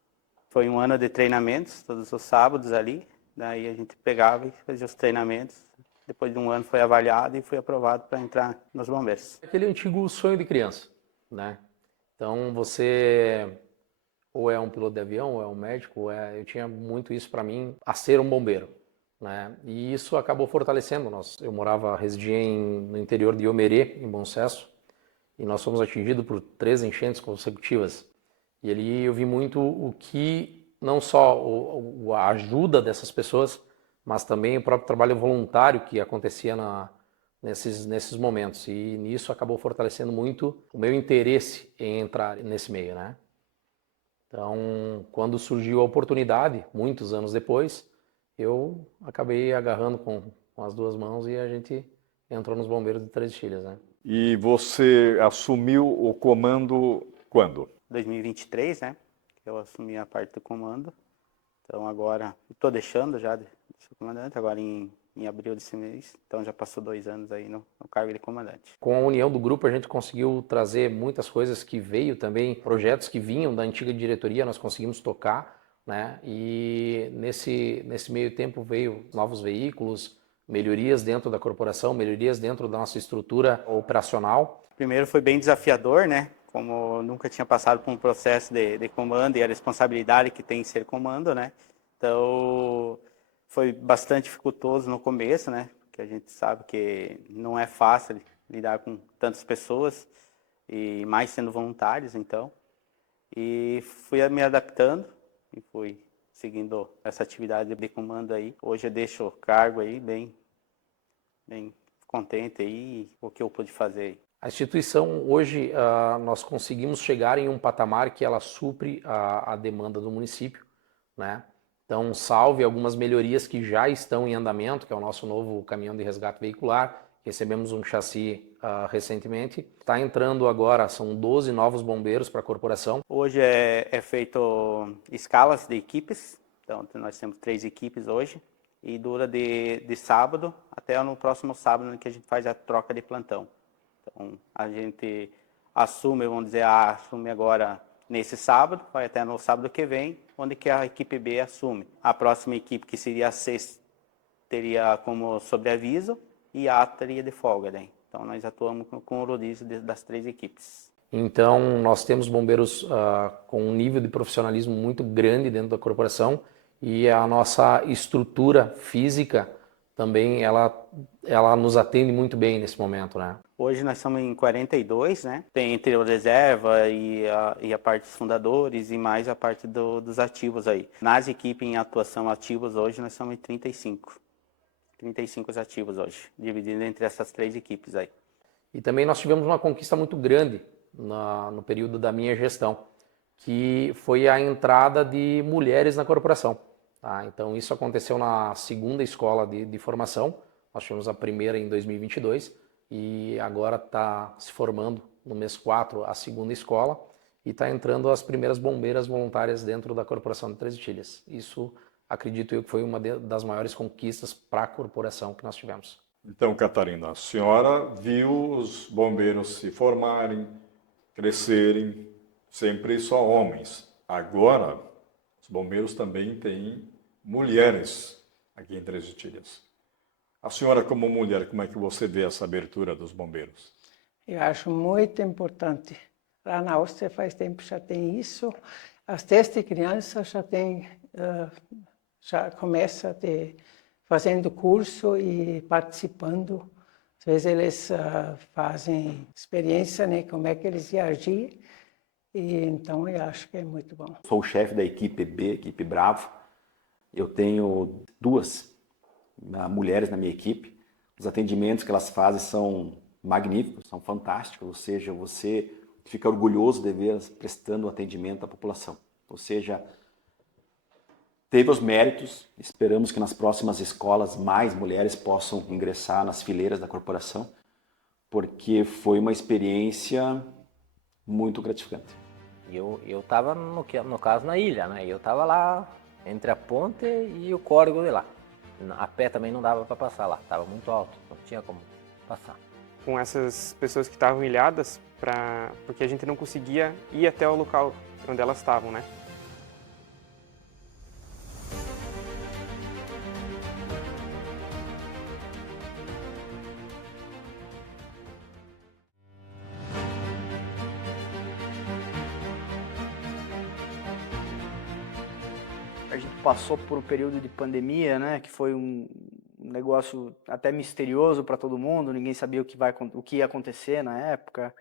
Foi um ano de treinamentos, todos os sábados ali. Daí a gente pegava e fazia os treinamentos. Depois de um ano foi avaliado e fui aprovado para entrar nos bombeiros. Aquele antigo sonho de criança, né? Então você ou é um piloto de avião, ou é um médico, eu tinha muito isso para mim, a ser um bombeiro, né? E isso acabou fortalecendo nós. Eu residia no interior de Iomerê, em Bom Sucesso, e nós fomos atingidos por 3 enchentes consecutivas. E ali eu vi muito o que, não só a ajuda dessas pessoas, mas também o próprio trabalho voluntário que acontecia nesses momentos. E nisso acabou fortalecendo muito o meu interesse em entrar nesse meio, né? Então, quando surgiu a oportunidade, muitos anos depois, eu acabei agarrando com as 2 mãos e a gente entrou nos Bombeiros de Três Ilhas, né? E você assumiu o comando quando? 2023, né? Eu assumi a parte do comando. Então agora estou deixando já de ser comandante, agora em abril desse mês. Então já passou 2 anos aí no cargo de comandante. Com a união do grupo a gente conseguiu trazer muitas coisas que veio também, projetos que vinham da antiga diretoria, nós conseguimos tocar, né? E nesse meio tempo veio novos veículos, melhorias dentro da corporação, melhorias dentro da nossa estrutura operacional. Primeiro foi bem desafiador, né? Como nunca tinha passado por um processo de comando e a responsabilidade que tem em ser comando, né? Então, foi bastante dificultoso no começo, né? Porque a gente sabe que não é fácil lidar com tantas pessoas, e mais sendo voluntários, então. E fui me adaptando e fui seguindo essa atividade de comando aí. Hoje eu deixo o cargo aí bem contente aí com o que eu pude fazer aí. A instituição, hoje, nós conseguimos chegar em um patamar que ela supre a demanda do município, né? Então, salve algumas melhorias que já estão em andamento, que é o nosso novo caminhão de resgate veicular. Recebemos um chassi recentemente. Está entrando agora, são 12 novos bombeiros para a corporação. Hoje é feito escalas de equipes, então nós temos 3 equipes hoje, e dura de sábado até no próximo sábado, que a gente faz a troca de plantão. Então, a gente assume, vamos dizer, assume agora nesse sábado, vai até no sábado que vem, onde que a equipe B assume. A próxima equipe, que seria a C, teria como sobreaviso e a teria de folga, né? Então, nós atuamos com o rodízio das 3 equipes. Então, nós temos bombeiros com um nível de profissionalismo muito grande dentro da corporação, e a nossa estrutura física também, ela nos atende muito bem nesse momento, né? Hoje nós somos em 42, né? Tem entre a reserva e a parte dos fundadores e mais a parte dos ativos aí. Nas equipes em atuação ativos hoje nós somos em 35. 35 ativos hoje, dividido entre essas 3 equipes aí. E também nós tivemos uma conquista muito grande no período da minha gestão, que foi a entrada de mulheres na corporação. Tá? Então isso aconteceu na segunda escola de formação, nós tivemos a primeira em 2022 e agora está se formando no mês 4 a segunda escola e está entrando as primeiras bombeiras voluntárias dentro da corporação de Três Itilhas. Isso acredito eu que foi uma das maiores conquistas para a corporação que nós tivemos. Então, Catarina, a senhora viu os bombeiros se formarem, crescerem, sempre só homens. Agora, os bombeiros também têm mulheres aqui em Três Itilhas. A senhora, como mulher, como é que você vê essa abertura dos bombeiros? Eu acho muito importante. Lá na Áustria faz tempo já tem isso. As 10 crianças já tem, já começa fazendo curso e participando. Às vezes eles fazem experiência, né, como é que eles iam agir. E então eu acho que é muito bom. Sou o chefe da equipe B, equipe Bravo. Eu tenho 2 mulheres na minha equipe. Os atendimentos que elas fazem são magníficos, são fantásticos. Ou seja, você fica orgulhoso de ver prestando atendimento à população. Ou seja, teve os méritos. Esperamos que nas próximas escolas mais mulheres possam ingressar nas fileiras da corporação, porque foi uma experiência muito gratificante. Eu estava, no caso, na ilha, né? Eu estava lá entre a ponte e o córrego de lá. A pé também não dava para passar lá, estava muito alto, não tinha como passar. Com essas pessoas que estavam ilhadas, porque a gente não conseguia ir até o local onde elas estavam, né? A gente passou por um período de pandemia, né, que foi um negócio até misterioso para todo mundo, ninguém sabia o que ia acontecer na época.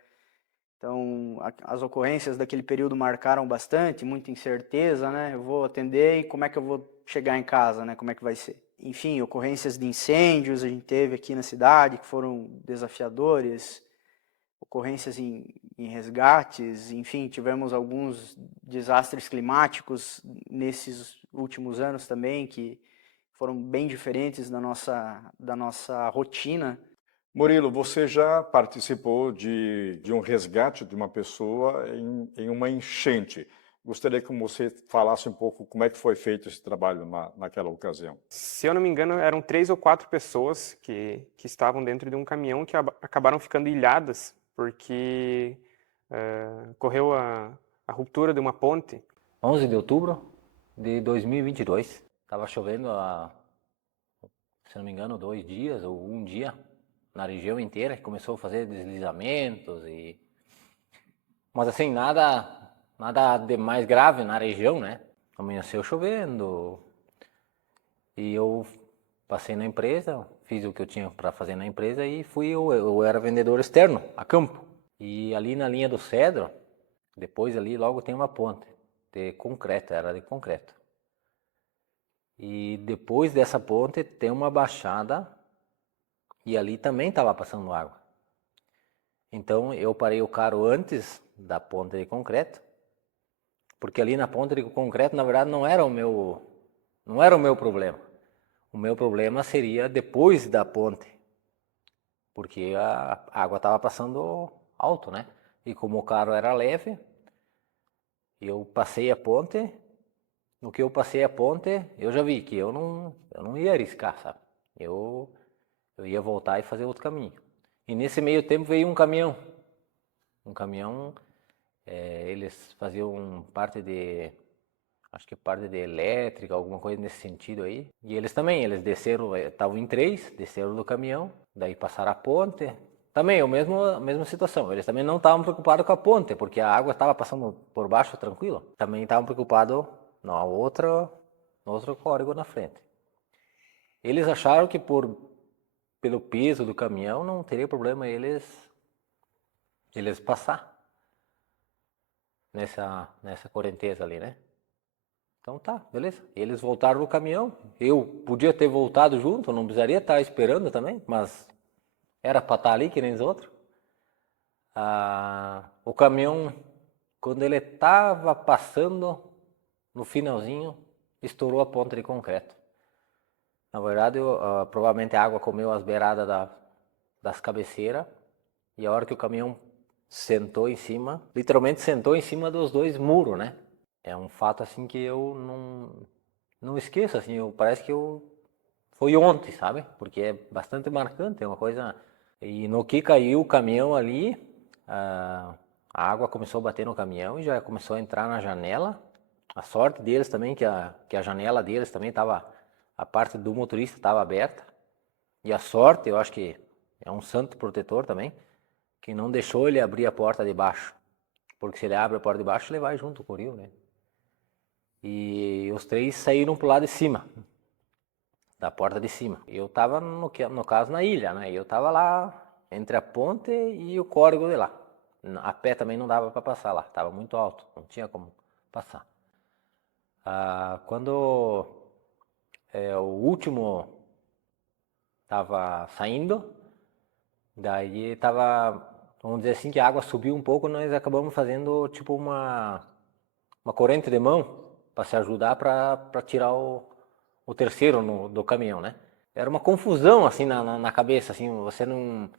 Então, as ocorrências daquele período marcaram bastante, muita incerteza, né? Eu vou atender e como é que eu vou chegar em casa, né? Como é que vai ser? Enfim, ocorrências de incêndios a gente teve aqui na cidade que foram desafiadores, ocorrências em resgates, enfim, tivemos alguns desastres climáticos nesses últimos anos também que foram bem diferentes da nossa rotina. Murilo, você já participou de um resgate de uma pessoa em uma enchente. Gostaria que você falasse um pouco como é que foi feito esse trabalho naquela ocasião. Se eu não me engano, eram 3 ou 4 pessoas que estavam dentro de um caminhão que acabaram ficando ilhadas porque ocorreu a ruptura de uma ponte. 11 de outubro de 2022. Estava chovendo se não me engano, 2 dias ou 1 dia na região inteira, que começou a fazer deslizamentos mas assim, nada de mais grave na região, né? Amanheceu chovendo e eu passei na empresa, fiz o que eu tinha para fazer na empresa e eu era vendedor externo, a campo. E ali na linha do Cedro, depois ali logo tem uma ponte de concreto, era de concreto. E depois dessa ponte tem uma baixada e ali também estava passando água. Então eu parei o carro antes da ponte de concreto, porque ali na ponte de concreto, na verdade, não era o meu problema. O meu problema seria depois da ponte, porque a água estava passando alto, né? E como o carro era leve, eu passei a ponte. No que eu passei a ponte, eu já vi que eu não ia arriscar, sabe? Eu ia voltar e fazer outro caminho. E nesse meio tempo veio um caminhão. Eles faziam parte de elétrica, alguma coisa nesse sentido aí. E eles desceram, estavam em 3, desceram do caminhão, daí passaram a ponte. Também a mesma situação, eles também não estavam preocupados com a ponte, porque a água estava passando por baixo tranquilo. Também estavam preocupados no outro córrego na frente. Eles acharam que pelo peso do caminhão não teria problema eles passar nessa correnteza ali, né? Então tá, beleza. Eles voltaram no caminhão. Eu podia ter voltado junto, não precisaria estar esperando também, mas era para estar ali que nem os outros. O caminhão Quando ele estava passando, no finalzinho, estourou a ponta de concreto. Na verdade, provavelmente a água comeu as beiradas das cabeceiras, e a hora que o caminhão sentou em cima, literalmente sentou em cima dos dois muros, né? É um fato assim que eu não esqueço, assim, parece que foi ontem, sabe? Porque é bastante marcante, é uma coisa... E no que caiu o caminhão ali, a água começou a bater no caminhão e já começou a entrar na janela. A sorte deles também, que a janela deles também estava, a parte do motorista estava aberta. E a sorte, eu acho que é um santo protetor também, que não deixou ele abrir a porta de baixo. Porque se ele abre a porta de baixo, ele vai junto com o rio, né? E os três saíram pro lado de cima, da porta de cima. Eu estava, no caso, na ilha, né? Eu estava lá entre a ponte e o córrego de lá. A pé também não dava para passar lá, estava muito alto, não tinha como passar. Quando o último estava saindo, daí estava, vamos dizer assim, que a água subiu um pouco, nós acabamos fazendo tipo uma corrente de mão para se ajudar para tirar o terceiro do caminhão, né? Era uma confusão assim na cabeça, assim, você não...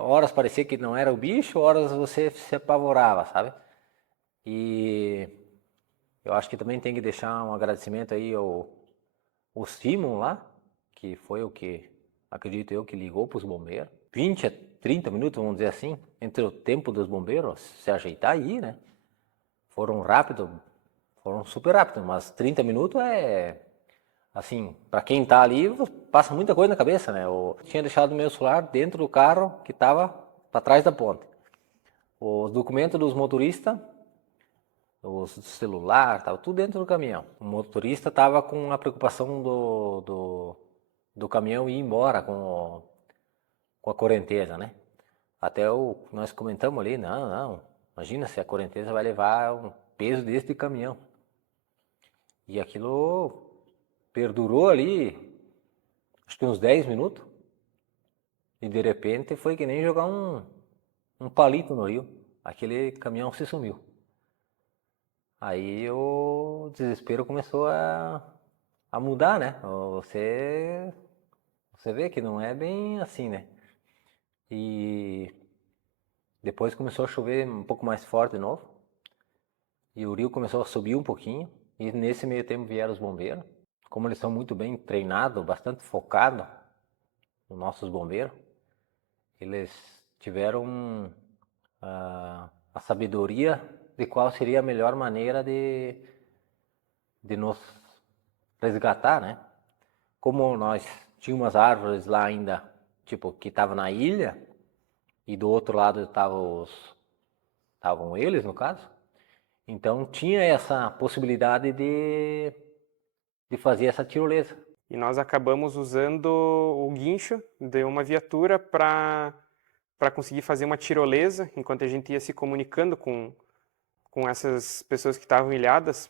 horas parecia que não era o bicho, horas você se apavorava, sabe? E eu acho que também tem que deixar um agradecimento aí ao Simon lá, que foi o que, acredito eu, que ligou para os bombeiros. 20 a 30 minutos, vamos dizer assim, entre o tempo dos bombeiros se ajeitar aí, né? Foram rápidos, foram super rápidos, mas 30 minutos assim, para quem tá ali, passa muita coisa na cabeça, né? Eu tinha deixado meu celular dentro do carro que estava para trás da ponte. Os documentos dos motoristas, os celular, estava tudo dentro do caminhão. O motorista estava com a preocupação do caminhão ir embora com a correnteza, né? Até nós comentamos ali, não, imagina se a correnteza vai levar um peso desse de caminhão. E aquilo perdurou ali, acho que uns 10 minutos, e de repente foi que nem jogar um palito no rio. Aquele caminhão se sumiu. Aí o desespero começou a mudar, né? Você vê que não é bem assim, né? E depois começou a chover um pouco mais forte de novo, e o rio começou a subir um pouquinho, e nesse meio tempo vieram os bombeiros. Como eles são muito bem treinados, bastante focados, os nossos bombeiros, eles tiveram a sabedoria de qual seria a melhor maneira de nos resgatar, né? Como nós tínhamos umas árvores lá ainda, tipo, que estavam na ilha, e do outro lado estavam eles, no caso, então tinha essa possibilidade de fazer essa tirolesa. E nós acabamos usando o guincho de uma viatura para conseguir fazer uma tirolesa, enquanto a gente ia se comunicando com essas pessoas que estavam ilhadas,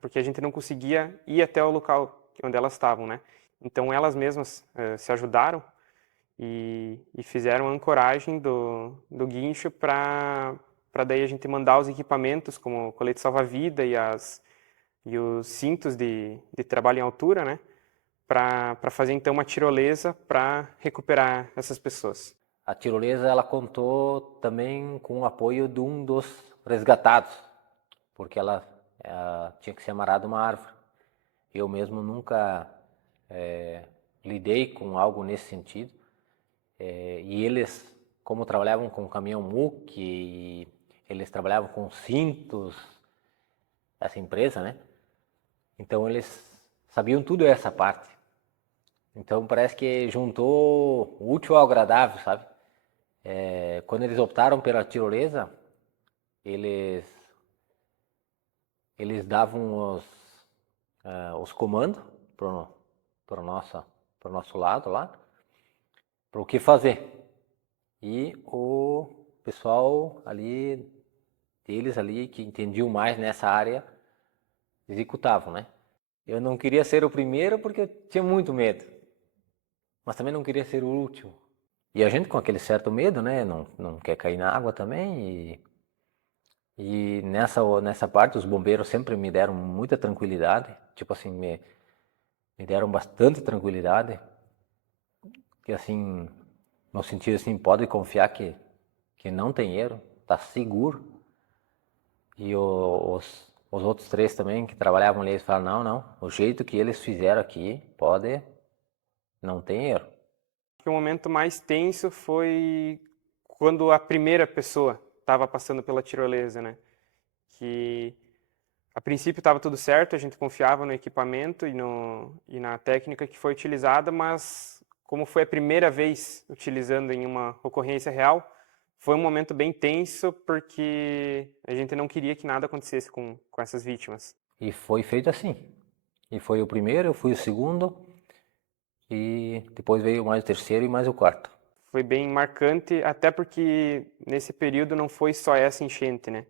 porque a gente não conseguia ir até o local onde elas estavam, né? Então elas mesmas se ajudaram e fizeram a ancoragem do guincho para daí a gente mandar os equipamentos, como o colete salva-vida e os cintos de trabalho em altura, né? Para fazer então uma tirolesa para recuperar essas pessoas. A tirolesa ela contou também com o apoio de um dos resgatados, porque ela tinha que ser amarrada a uma árvore. Eu mesmo nunca lidei com algo nesse sentido, e eles, como trabalhavam com caminhão MUC, e eles trabalhavam com cintos, essa empresa, né? Então eles sabiam tudo essa parte. Então parece que juntou o útil ao agradável, sabe? Quando eles optaram pela tirolesa, eles davam os comandos para o nosso lado lá, para o que fazer. E o pessoal ali, deles ali, que entendiam mais nessa área, executavam, né? Eu não queria ser o primeiro porque eu tinha muito medo, mas também não queria ser o último. E a gente com aquele certo medo, né? Não quer cair na água também, E nessa parte os bombeiros sempre me deram muita tranquilidade, tipo assim, me deram bastante tranquilidade, que assim, no sentido assim, pode confiar que não tem erro, tá seguro. E os outros 3 também que trabalhavam ali, eles falaram, não, o jeito que eles fizeram aqui, não tem erro. O momento mais tenso foi quando a primeira pessoa estava passando pela tirolesa, né? Que a princípio estava tudo certo, a gente confiava no equipamento e na técnica que foi utilizada, mas como foi a primeira vez utilizando em uma ocorrência real, foi um momento bem tenso porque a gente não queria que nada acontecesse com essas vítimas. E foi feito assim. E foi o primeiro, eu fui o segundo, e depois veio mais o terceiro e mais o quarto. Foi bem marcante, até porque nesse período não foi só essa enchente, né?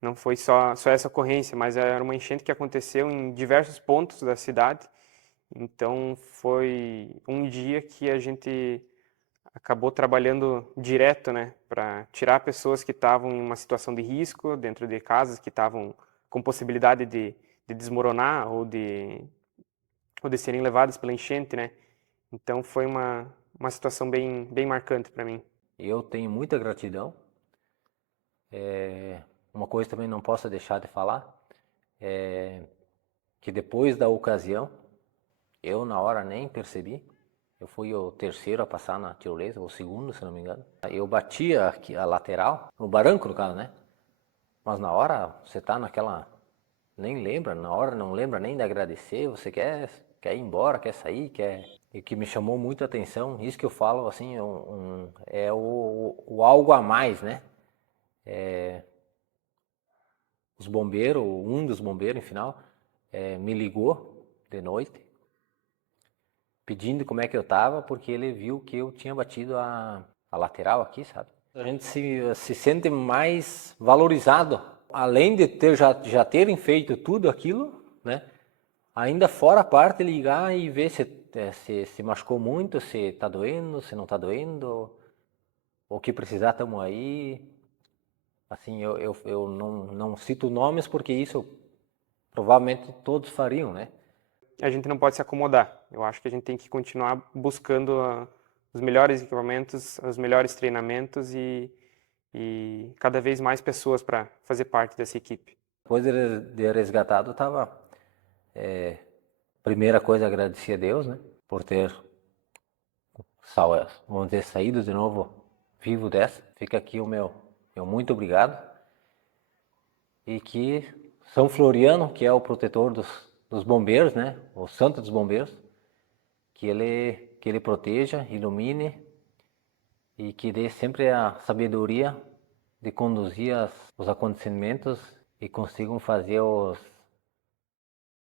Não foi só essa ocorrência, mas era uma enchente que aconteceu em diversos pontos da cidade. Então foi um dia que a gente acabou trabalhando direto, né, para tirar pessoas que estavam em uma situação de risco dentro de casas que estavam com possibilidade de desmoronar ou de serem levadas pela enchente, né? Então foi uma situação bem marcante para mim. Eu tenho muita gratidão. Uma coisa também não posso deixar de falar, que depois da ocasião, eu na hora nem percebi, eu fui o terceiro a passar na tirolesa, o segundo, se não me engano. Eu bati aqui a lateral, no barranco no caso, né? Mas na hora você tá naquela, nem lembra, na hora não lembra nem de agradecer, você quer ir embora, quer sair, E que me chamou muito a atenção, isso que eu falo assim, é o algo a mais, né? Os bombeiros, um dos bombeiros, em final, me ligou de noite, pedindo como é que eu tava, porque ele viu que eu tinha batido a lateral aqui, sabe? A gente se sente mais valorizado, além de já terem feito tudo aquilo, né? Ainda fora a parte, ligar e ver se machucou muito, se tá doendo, se não tá doendo, o que precisar, estamos aí. Assim, eu não cito nomes porque isso provavelmente todos fariam, né? A gente não pode se acomodar. Eu acho que a gente tem que continuar buscando os melhores equipamentos, os melhores treinamentos e cada vez mais pessoas para fazer parte dessa equipe. Depois de resgatado, estava... primeira coisa, agradecer a Deus, né? Por ter, vamos dizer, saído de novo vivo dessa. Fica aqui o meu muito obrigado. E que São Floriano, que é o protetor dos bombeiros, né? O santo dos bombeiros, que ele proteja, ilumine e que dê sempre a sabedoria de conduzir os acontecimentos e consigam fazer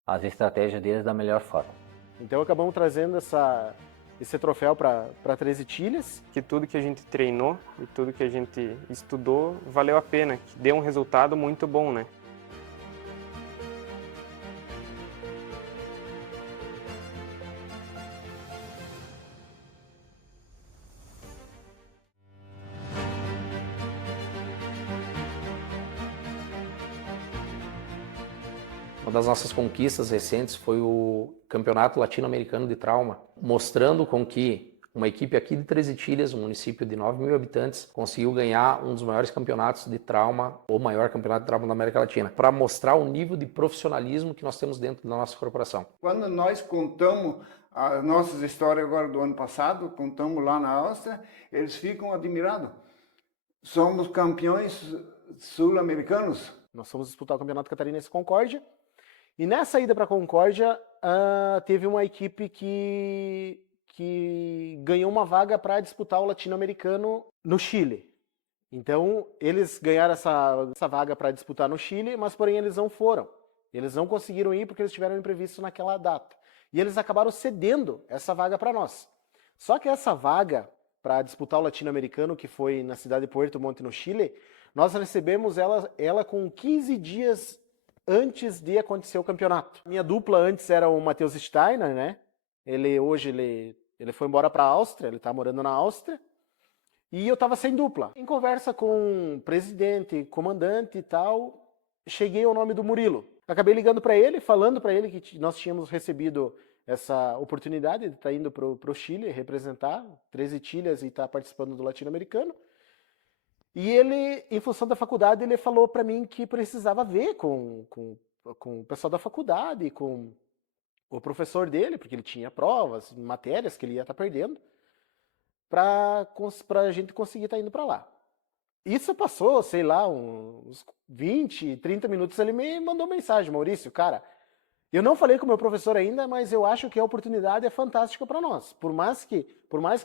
as estratégias deles da melhor forma. Então acabamos trazendo esse troféu para 13 Itilhas. Que tudo que a gente treinou e tudo que a gente estudou valeu a pena, que deu um resultado muito bom, né? Uma das nossas conquistas recentes foi o Campeonato Latino-Americano de Trauma, mostrando com que uma equipe aqui de Três Itilhas, um município de 9.000 habitantes, conseguiu ganhar um dos maiores campeonatos de trauma, ou maior campeonato de trauma da América Latina, para mostrar o nível de profissionalismo que nós temos dentro da nossa corporação. Quando nós contamos as nossas histórias agora do ano passado, contamos lá na Áustria, eles ficam admirados. Somos campeões sul-americanos. Nós fomos disputar o Campeonato Catarinense Concórdia. E nessa ida para Concórdia, teve uma equipe que ganhou uma vaga para disputar o Latino-Americano no Chile. Então, eles ganharam essa vaga para disputar no Chile, mas porém eles não foram. Eles não conseguiram ir porque eles tiveram imprevisto naquela data. E eles acabaram cedendo essa vaga para nós. Só que essa vaga para disputar o Latino-Americano, que foi na cidade de Puerto Montt, no Chile, nós recebemos ela com 15 dias antes de acontecer o campeonato. Minha dupla antes era o Matheus Steiner, né? Hoje ele foi embora para a Áustria, ele está morando na Áustria. E eu estava sem dupla. Em conversa com o presidente, comandante e tal, cheguei ao nome do Murilo. Acabei ligando para ele, falando para ele que nós tínhamos recebido essa oportunidade de estar indo para o Chile representar 13 Chiles e estar participando do Latino-Americano. E ele, em função da faculdade, ele falou para mim que precisava ver com o pessoal da faculdade, com o professor dele, porque ele tinha provas, matérias que ele ia estar perdendo, para a gente conseguir estar indo para lá. Isso passou, sei lá, uns 20, 30 minutos, ele me mandou mensagem: Maurício, cara, eu não falei com o meu professor ainda, mas eu acho que a oportunidade é fantástica para nós. Por mais que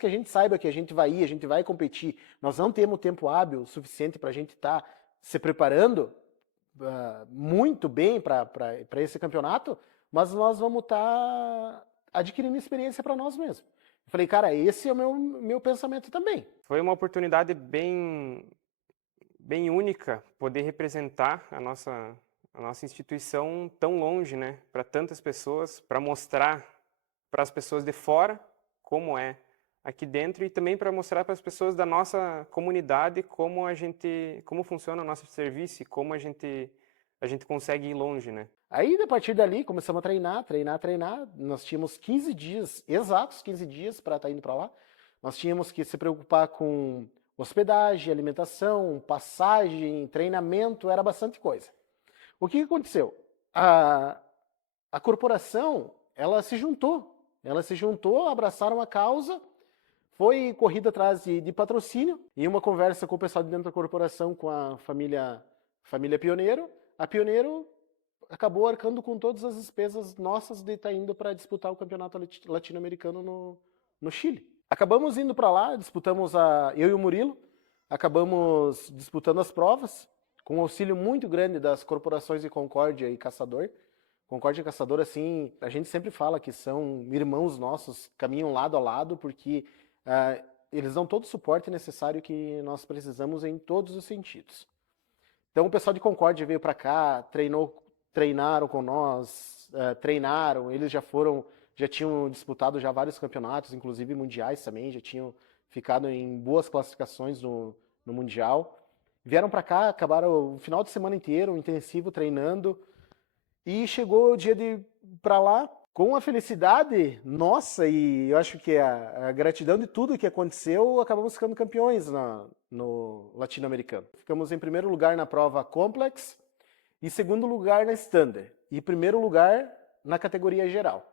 a gente saiba que a gente vai ir, a gente vai competir, nós não temos tempo hábil suficiente para a gente estar se preparando muito bem para esse campeonato, mas nós vamos estar adquirindo experiência para nós mesmos. Eu falei, cara, esse é o meu pensamento também. Foi uma oportunidade bem única poder representar a nossa instituição tão longe, né, para tantas pessoas, para mostrar para as pessoas de fora como é aqui dentro e também para mostrar para as pessoas da nossa comunidade como funciona o nosso serviço e como a gente consegue ir longe, né? Aí, a partir dali, começamos a treinar. Nós tínhamos 15 dias, exatos 15 dias para estar indo para lá. Nós tínhamos que se preocupar com hospedagem, alimentação, passagem, treinamento, era bastante coisa. O que aconteceu? A corporação, ela se juntou, abraçaram a causa, foi corrida atrás de patrocínio, e uma conversa com o pessoal de dentro da corporação, com a família Pioneiro. A Pioneiro acabou arcando com todas as despesas nossas de estar indo para disputar o campeonato latino-americano no Chile. Acabamos indo para lá, disputamos eu e o Murilo, acabamos disputando as provas, com um auxílio muito grande das corporações de Concórdia e Caçador. Concórdia e Caçador, assim, a gente sempre fala que são irmãos nossos, caminham lado a lado, porque eles dão todo o suporte necessário que nós precisamos em todos os sentidos. Então o pessoal de Concórdia veio para cá, treinaram com nós, eles já tinham disputado já vários campeonatos, inclusive mundiais também, já tinham ficado em boas classificações no Mundial. Vieram para cá, acabaram o final de semana inteiro, intensivo, treinando, e chegou o dia de ir para lá, com a felicidade nossa, e eu acho que a gratidão de tudo que aconteceu, acabamos ficando campeões no Latino-Americano. Ficamos em primeiro lugar na prova Complex, e segundo lugar na Standard, e primeiro lugar na categoria geral.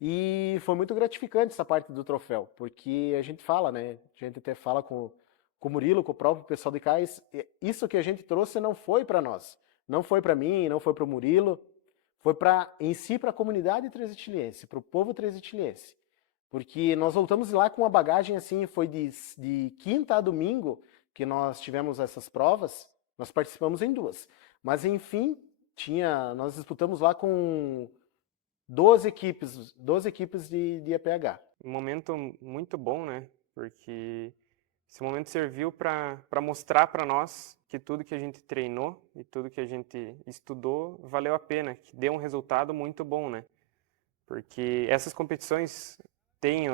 E foi muito gratificante essa parte do troféu, porque a gente fala, né? A gente até fala com o Murilo, com o próprio pessoal de Cais, isso que a gente trouxe não foi para nós, não foi para mim, não foi para o Murilo, foi para a comunidade treze-chiliense, para o povo treze-chiliense. Porque nós voltamos lá com uma bagagem assim, foi de quinta a domingo que nós tivemos essas provas, nós participamos em 2. Mas enfim, nós disputamos lá com 12 equipes de APH. Um momento muito bom, né? Porque esse momento serviu para mostrar para nós que tudo que a gente treinou e tudo que a gente estudou valeu a pena, que deu um resultado muito bom, né? Porque essas competições têm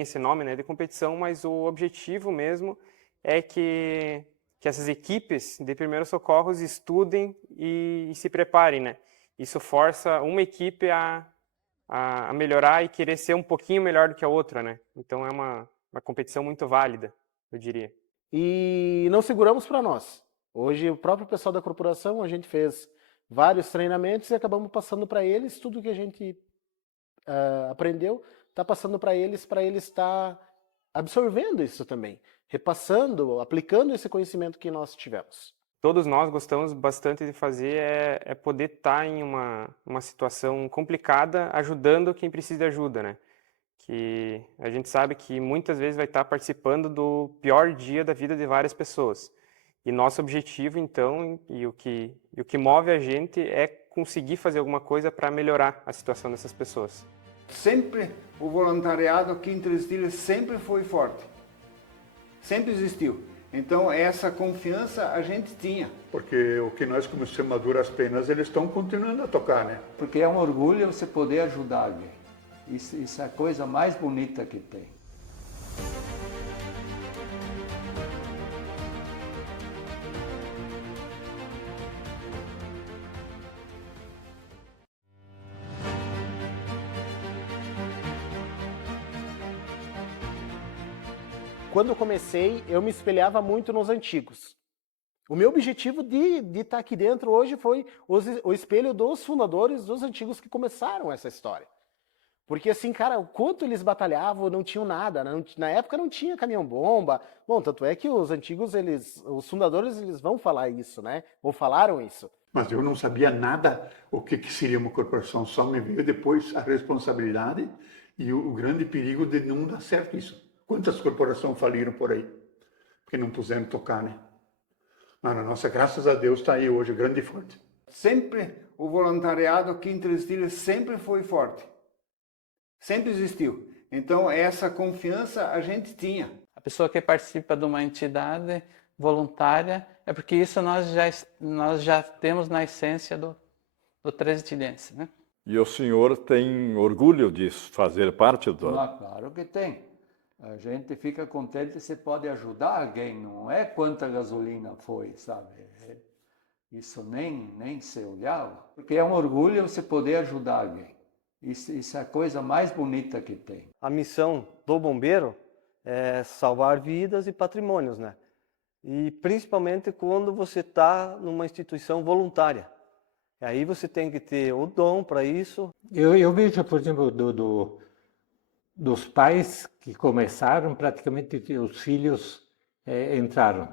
esse nome, né, de competição, mas o objetivo mesmo é que essas equipes de primeiros socorros estudem e se preparem, né? Isso força uma equipe a melhorar e querer ser um pouquinho melhor do que a outra, né? Então é uma competição muito válida, eu diria. E não seguramos para nós. Hoje, o próprio pessoal da corporação, a gente fez vários treinamentos e acabamos passando para eles tudo que a gente aprendeu, está passando para eles estar absorvendo isso também, repassando, aplicando esse conhecimento que nós tivemos. Todos nós gostamos bastante de fazer é poder estar em uma situação complicada, ajudando quem precisa de ajuda, né? Que a gente sabe que muitas vezes vai estar participando do pior dia da vida de várias pessoas. E nosso objetivo, então, e o que move a gente é conseguir fazer alguma coisa para melhorar a situação dessas pessoas. Sempre o voluntariado aqui em Três Ilhas sempre foi forte, sempre existiu. Então essa confiança a gente tinha. Porque o que nós começamos a duras penas, eles estão continuando a tocar, né? Porque é um orgulho você poder ajudar alguém. Isso é a coisa mais bonita que tem. quando eu comecei, eu me espelhava muito nos antigos. O meu objetivo de estar aqui dentro hoje foi o espelho dos fundadores, dos antigos que começaram essa história. Porque assim, cara, o quanto eles batalhavam, não tinham nada, na época não tinha caminhão-bomba. Bom, tanto é que os antigos, os fundadores, eles vão falar isso, né? Ou falaram isso. Mas eu não sabia nada o que seria uma corporação, só me veio depois a responsabilidade e o grande perigo de não dar certo isso. Quantas corporações faliram por aí? Porque não puseram tocar, né? Mas a nossa, graças a Deus, está aí hoje, grande e forte. Sempre o voluntariado aqui em Três Tilhas sempre foi forte. Sempre existiu. Então, essa confiança a gente tinha. A pessoa que participa de uma entidade voluntária, é porque isso nós já temos na essência do 13 Tilhense, né? E o senhor tem orgulho de fazer parte do... Ah, claro que tem. A gente fica contente se pode ajudar alguém, não é quanta gasolina foi, sabe? Isso nem se olhava. Porque é um orgulho você poder ajudar alguém. Isso é a coisa mais bonita que tem. A missão do bombeiro é salvar vidas e patrimônios, né? E principalmente quando você está numa instituição voluntária. Aí você tem que ter o dom para isso. Eu vejo, por exemplo, dos pais que começaram, praticamente os filhos entraram.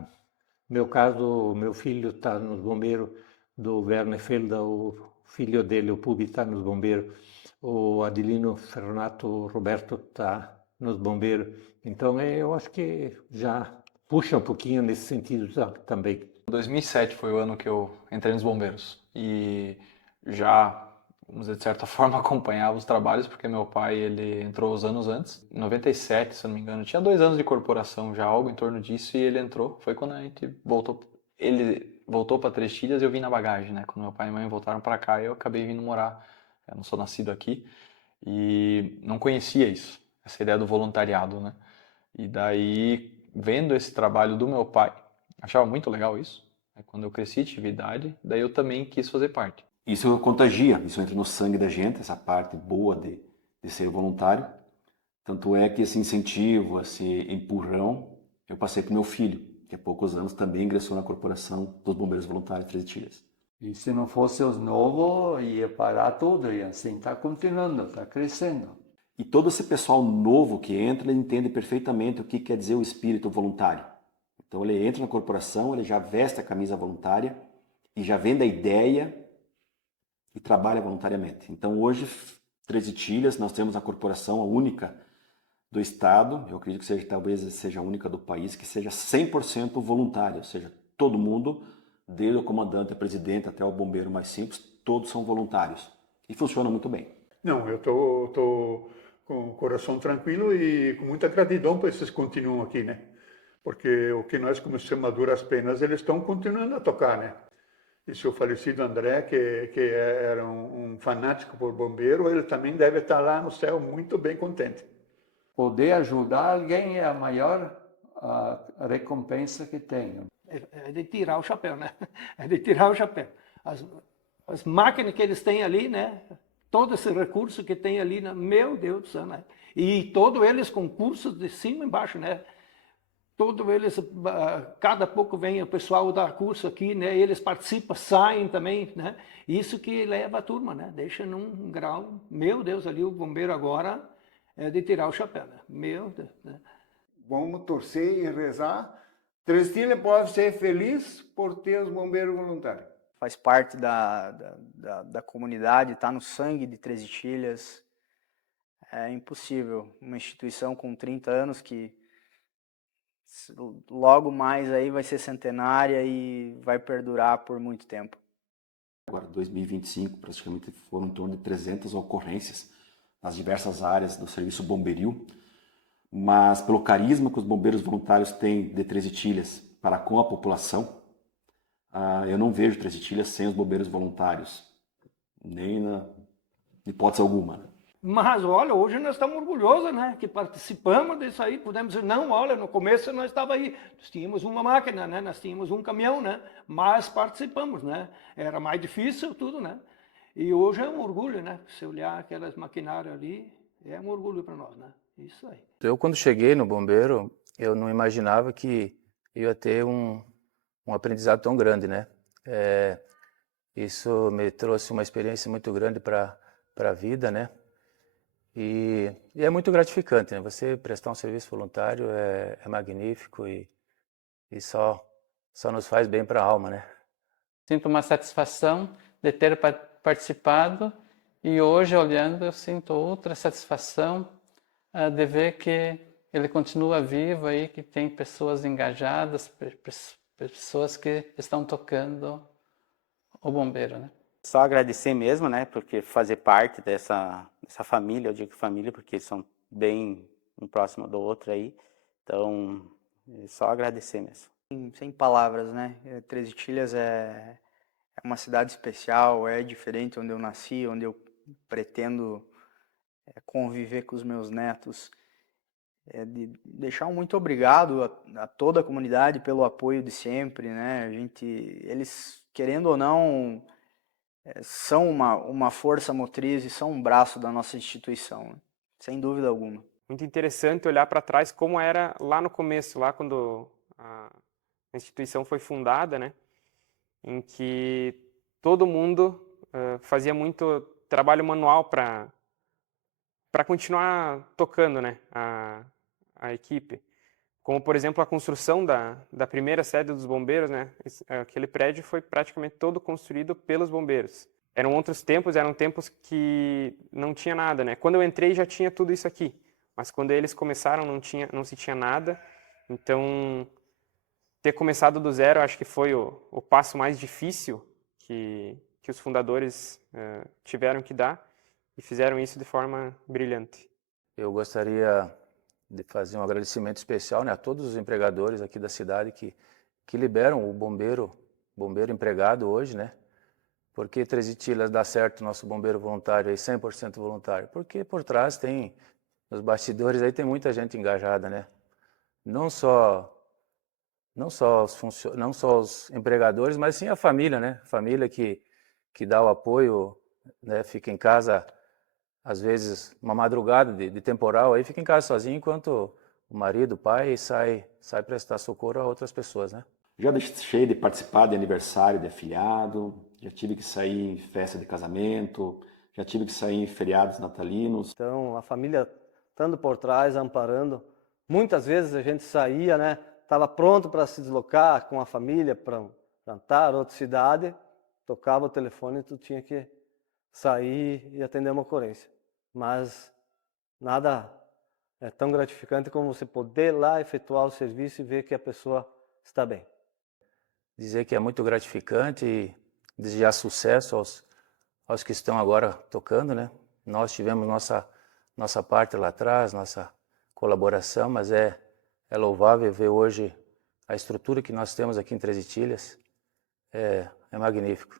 No meu caso, meu filho está nos bombeiros do Werner Felda, o filho dele, o Pubi, está nos bombeiros. O Adelino Ferronato Roberto está nos bombeiros. Então, eu acho que já puxa um pouquinho nesse sentido também. 2007 foi o ano que eu entrei nos bombeiros e já, vamos dizer, de certa forma, acompanhava os trabalhos, porque meu pai ele entrou uns anos antes. Em 97, se eu não me engano, tinha 2 anos de corporação já, algo em torno disso, e ele entrou. Foi quando a gente voltou. Ele voltou para Três Tilhas e eu vim na bagagem, né? Quando meu pai e mãe voltaram para cá, eu acabei vindo morar. Eu não sou nascido aqui e não conhecia isso, essa ideia do voluntariado, né? E daí, vendo esse trabalho do meu pai, achava muito legal isso. Quando eu cresci, tive idade, daí eu também quis fazer parte. Isso contagia, isso entra no sangue da gente, essa parte boa de ser voluntário. Tanto é que esse incentivo, esse empurrão, eu passei para o meu filho, que há poucos anos também ingressou na corporação dos bombeiros voluntários de Três Tilhas. E se não fosse os novos, ia parar tudo, e assim está continuando, está crescendo. E todo esse pessoal novo que entra, ele entende perfeitamente o que quer dizer o espírito voluntário. Então ele entra na corporação, ele já veste a camisa voluntária e já vende a ideia e trabalha voluntariamente. Então hoje, Três Tilhas, nós temos a corporação, a única do estado, eu acredito que talvez seja a única do país, que seja 100% voluntário, ou seja, todo mundo, desde o comandante, a presidente até o bombeiro mais simples, todos são voluntários. E funciona muito bem. Não, eu tô com o coração tranquilo e com muita gratidão para esses que continuam aqui, né? Porque o que nós começamos a duras penas, eles estão continuando a tocar, né? E seu falecido André, que era um fanático por bombeiro, ele também deve estar lá no céu muito bem contente. Poder ajudar alguém é a maior recompensa que tem. É de tirar o chapéu, né? É de tirar o chapéu. As máquinas que eles têm ali, né? Todo esse recurso que tem ali, né? Meu Deus do céu, né? E todos eles com cursos de cima e embaixo, né? Todos eles, cada pouco vem o pessoal dar curso aqui, né? Eles participam, saem também, né? Isso que leva a turma, né? Deixa num grau, meu Deus, ali o bombeiro agora é de tirar o chapéu, né? Meu Deus, né? Vamos torcer e rezar. Três Tilhas pode ser feliz por ter os bombeiros voluntários. Faz parte da comunidade, está no sangue de Três Tilhas. É impossível. Uma instituição com 30 anos que logo mais aí vai ser centenária e vai perdurar por muito tempo. Agora, 2025, praticamente foram em torno de 300 ocorrências nas diversas áreas do serviço bomberil, mas pelo carisma que os bombeiros voluntários têm de Três Tilhas para com a população, eu não vejo Três Tilhas sem os bombeiros voluntários, nem na hipótese alguma. Mas, olha, hoje nós estamos orgulhosos, né? Que participamos disso aí. Podemos dizer, não, olha, no começo nós estávamos aí. Nós tínhamos uma máquina, né? Nós tínhamos um caminhão, né? Mas participamos, né? Era mais difícil tudo, né? E hoje é um orgulho, né? Se olhar aquelas maquinárias ali, é um orgulho para nós, né? Isso aí. Eu, quando cheguei no bombeiro, eu não imaginava que eu ia ter um aprendizado tão grande, né? Isso me trouxe uma experiência muito grande para a vida, né? E é muito gratificante, né? Você prestar um serviço voluntário é magnífico e só nos faz bem para a alma, né? Sinto uma satisfação de ter participado e hoje, olhando, eu sinto outra satisfação de ver que ele continua vivo aí, que tem pessoas engajadas, pessoas que estão tocando o bombeiro, né? Só agradecer mesmo, né, porque fazer parte dessa família, eu digo família porque são bem um próximo do outro aí, então só agradecer mesmo. Sem palavras, né? Três Itilhas é uma cidade especial, é diferente onde eu nasci, onde eu pretendo conviver com os meus netos. De deixar um muito obrigado a toda a comunidade pelo apoio de sempre, né? Eles, querendo ou não, são uma força motriz e são um braço da nossa instituição, né? Sem dúvida alguma. Muito interessante olhar para trás como era lá no começo, lá quando a instituição foi fundada, né? Em que todo mundo fazia muito trabalho manual para continuar tocando, né, a equipe. Como, por exemplo, a construção da primeira sede dos bombeiros, né? Aquele prédio foi praticamente todo construído pelos bombeiros. Eram outros tempos, eram tempos que não tinha nada, né? Quando eu entrei já tinha tudo isso aqui, mas quando eles começaram não se tinha nada. Então, ter começado do zero, acho que foi o passo mais difícil que os fundadores tiveram que dar e fizeram isso de forma brilhante. Eu gostaria de fazer um agradecimento especial, né, a todos os empregadores aqui da cidade que liberam o bombeiro empregado hoje, né? Por que Três Itilhas dá certo o nosso bombeiro voluntário aí, 100% voluntário? Porque por trás nos bastidores aí tem muita gente engajada, né? Não só os empregadores, mas sim a família, né? Família que dá o apoio, né? Fica em casa, às vezes, uma madrugada de temporal, aí fica em casa sozinho, enquanto o marido, o pai, sai prestar socorro a outras pessoas, né? Já deixei de participar de aniversário de afilhado, já tive que sair em festa de casamento, já tive que sair em feriados natalinos. Então, a família estando por trás, amparando. Muitas vezes a gente saía, né? Estava pronto para se deslocar com a família para cantar outra cidade, tocava o telefone e tu tinha que sair e atender uma ocorrência. Mas nada é tão gratificante como você poder lá efetuar o serviço e ver que a pessoa está bem. Dizer que é muito gratificante e desejar sucesso aos que estão agora tocando, né? Nós tivemos nossa parte lá atrás, nossa colaboração, mas é louvável ver hoje a estrutura que nós temos aqui em Três Itilhas. É magnífico.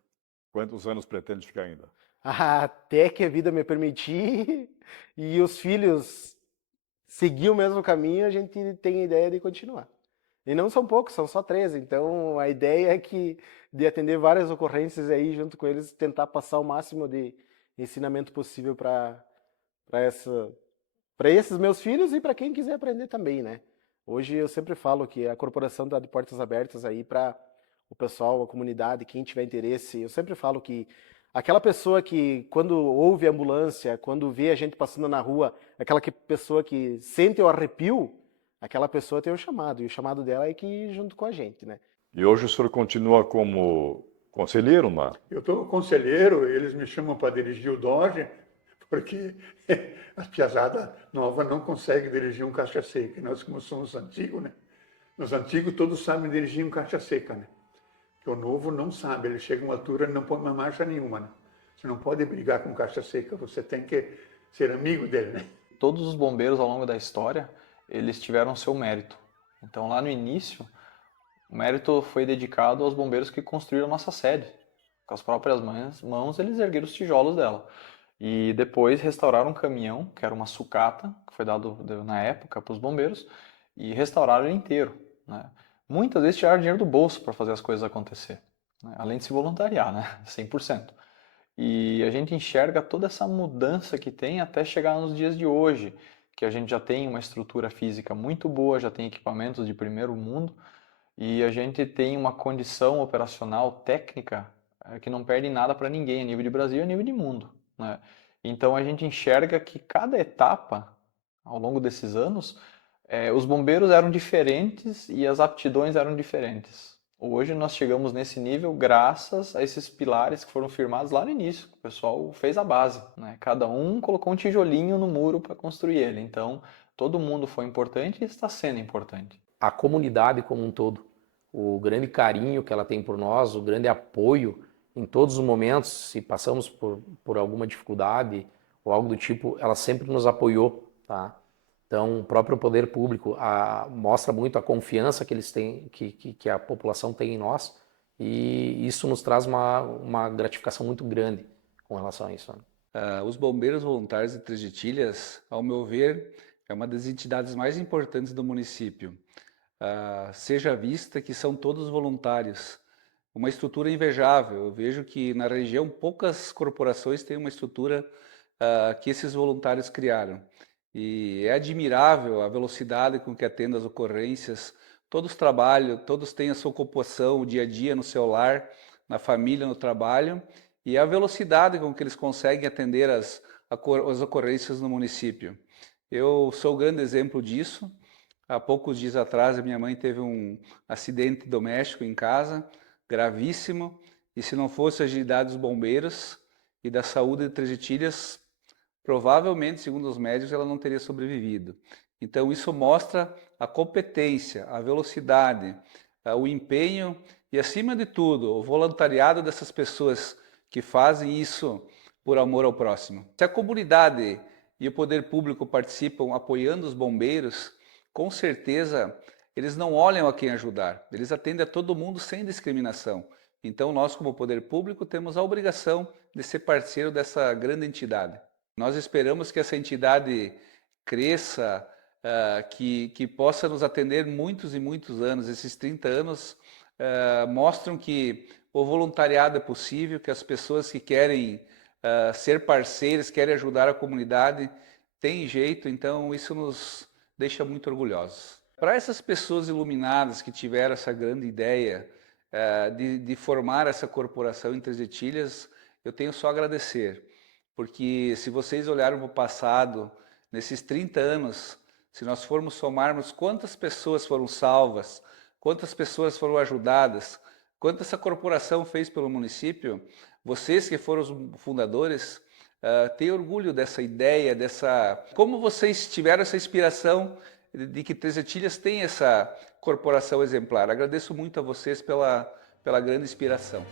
Quantos anos pretende ficar ainda? Até que a vida me permitir e os filhos seguir o mesmo caminho, a gente tem a ideia de continuar. E não são poucos, são só 13, então a ideia é de atender várias ocorrências aí junto com eles, tentar passar o máximo de ensinamento possível para esses meus filhos e para quem quiser aprender também, né? Hoje eu sempre falo que a corporação está de portas abertas aí para o pessoal, a comunidade, quem tiver interesse. Eu sempre falo que aquela pessoa que, quando ouve a ambulância, quando vê a gente passando na rua, aquela pessoa que sente o arrepio, aquela pessoa tem um chamado, e o chamado dela é que ir junto com a gente, né? E hoje o senhor continua como conselheiro, Mar? Eu estou conselheiro, eles me chamam para dirigir o Dodge, porque a piazada nova não consegue dirigir um caixa seca. Nós, como somos antigos, né? Nos antigos todos sabem dirigir um caixa seca, né? Que o novo não sabe, ele chega a uma altura e não põe uma marcha nenhuma, né? Você não pode brigar com caixa seca, você tem que ser amigo dele, né? Todos os bombeiros ao longo da história, eles tiveram seu mérito. Então lá no início, o mérito foi dedicado aos bombeiros que construíram a nossa sede. Com as próprias mãos, eles ergueram os tijolos dela. E depois restauraram um caminhão, que era uma sucata, que foi dado na época para os bombeiros, e restauraram ele inteiro, né? Muitas vezes tiraram dinheiro do bolso para fazer as coisas acontecer, né? Além de se voluntariar, né? 100%. E a gente enxerga toda essa mudança que tem até chegar nos dias de hoje, que a gente já tem uma estrutura física muito boa, já tem equipamentos de primeiro mundo e a gente tem uma condição operacional técnica que não perde nada para ninguém a nível de Brasil e a nível de mundo, né? Então a gente enxerga que cada etapa ao longo desses anos os bombeiros eram diferentes e as aptidões eram diferentes. Hoje nós chegamos nesse nível graças a esses pilares que foram firmados lá no início. O pessoal fez a base, né? Cada um colocou um tijolinho no muro para construir ele. Então, todo mundo foi importante e está sendo importante. A comunidade como um todo, o grande carinho que ela tem por nós, o grande apoio em todos os momentos, se passamos por alguma dificuldade ou algo do tipo, ela sempre nos apoiou, tá? Então, o próprio poder público mostra muito a confiança que eles têm, que a população tem em nós, e isso nos traz uma gratificação muito grande com relação a isso, né? Os bombeiros voluntários de Três Getilhas, ao meu ver, é uma das entidades mais importantes do município. Seja vista que são todos voluntários. Uma estrutura invejável. Eu vejo que na região poucas corporações têm uma estrutura que esses voluntários criaram. E é admirável a velocidade com que atendem as ocorrências. Todos trabalham, todos têm a sua ocupação, o dia a dia no seu lar, na família, no trabalho, e a velocidade com que eles conseguem atender as ocorrências no município. Eu sou um grande exemplo disso. Há poucos dias atrás, a minha mãe teve um acidente doméstico em casa, gravíssimo, e se não fosse a agilidade dos bombeiros e da saúde de Três Getilhas, provavelmente, segundo os médicos, ela não teria sobrevivido. Então, isso mostra a competência, a velocidade, o empenho e, acima de tudo, o voluntariado dessas pessoas que fazem isso por amor ao próximo. Se a comunidade e o poder público participam apoiando os bombeiros, com certeza eles não olham a quem ajudar, eles atendem a todo mundo sem discriminação. Então, nós, como poder público, temos a obrigação de ser parceiro dessa grande entidade. Nós esperamos que essa entidade cresça, que possa nos atender muitos e muitos anos. Esses 30 anos mostram que o voluntariado é possível, que as pessoas que querem ser parceiras, querem ajudar a comunidade, têm jeito, então isso nos deixa muito orgulhosos. Para essas pessoas iluminadas que tiveram essa grande ideia de formar essa corporação em Três Getilhas, eu tenho só a agradecer. Porque se vocês olharem para o passado, nesses 30 anos, se nós formos somarmos quantas pessoas foram salvas, quantas pessoas foram ajudadas, quanto essa corporação fez pelo município, vocês que foram os fundadores, têm orgulho dessa ideia, como vocês tiveram essa inspiração de que Três Getilhas tem essa corporação exemplar. Agradeço muito a vocês pela grande inspiração.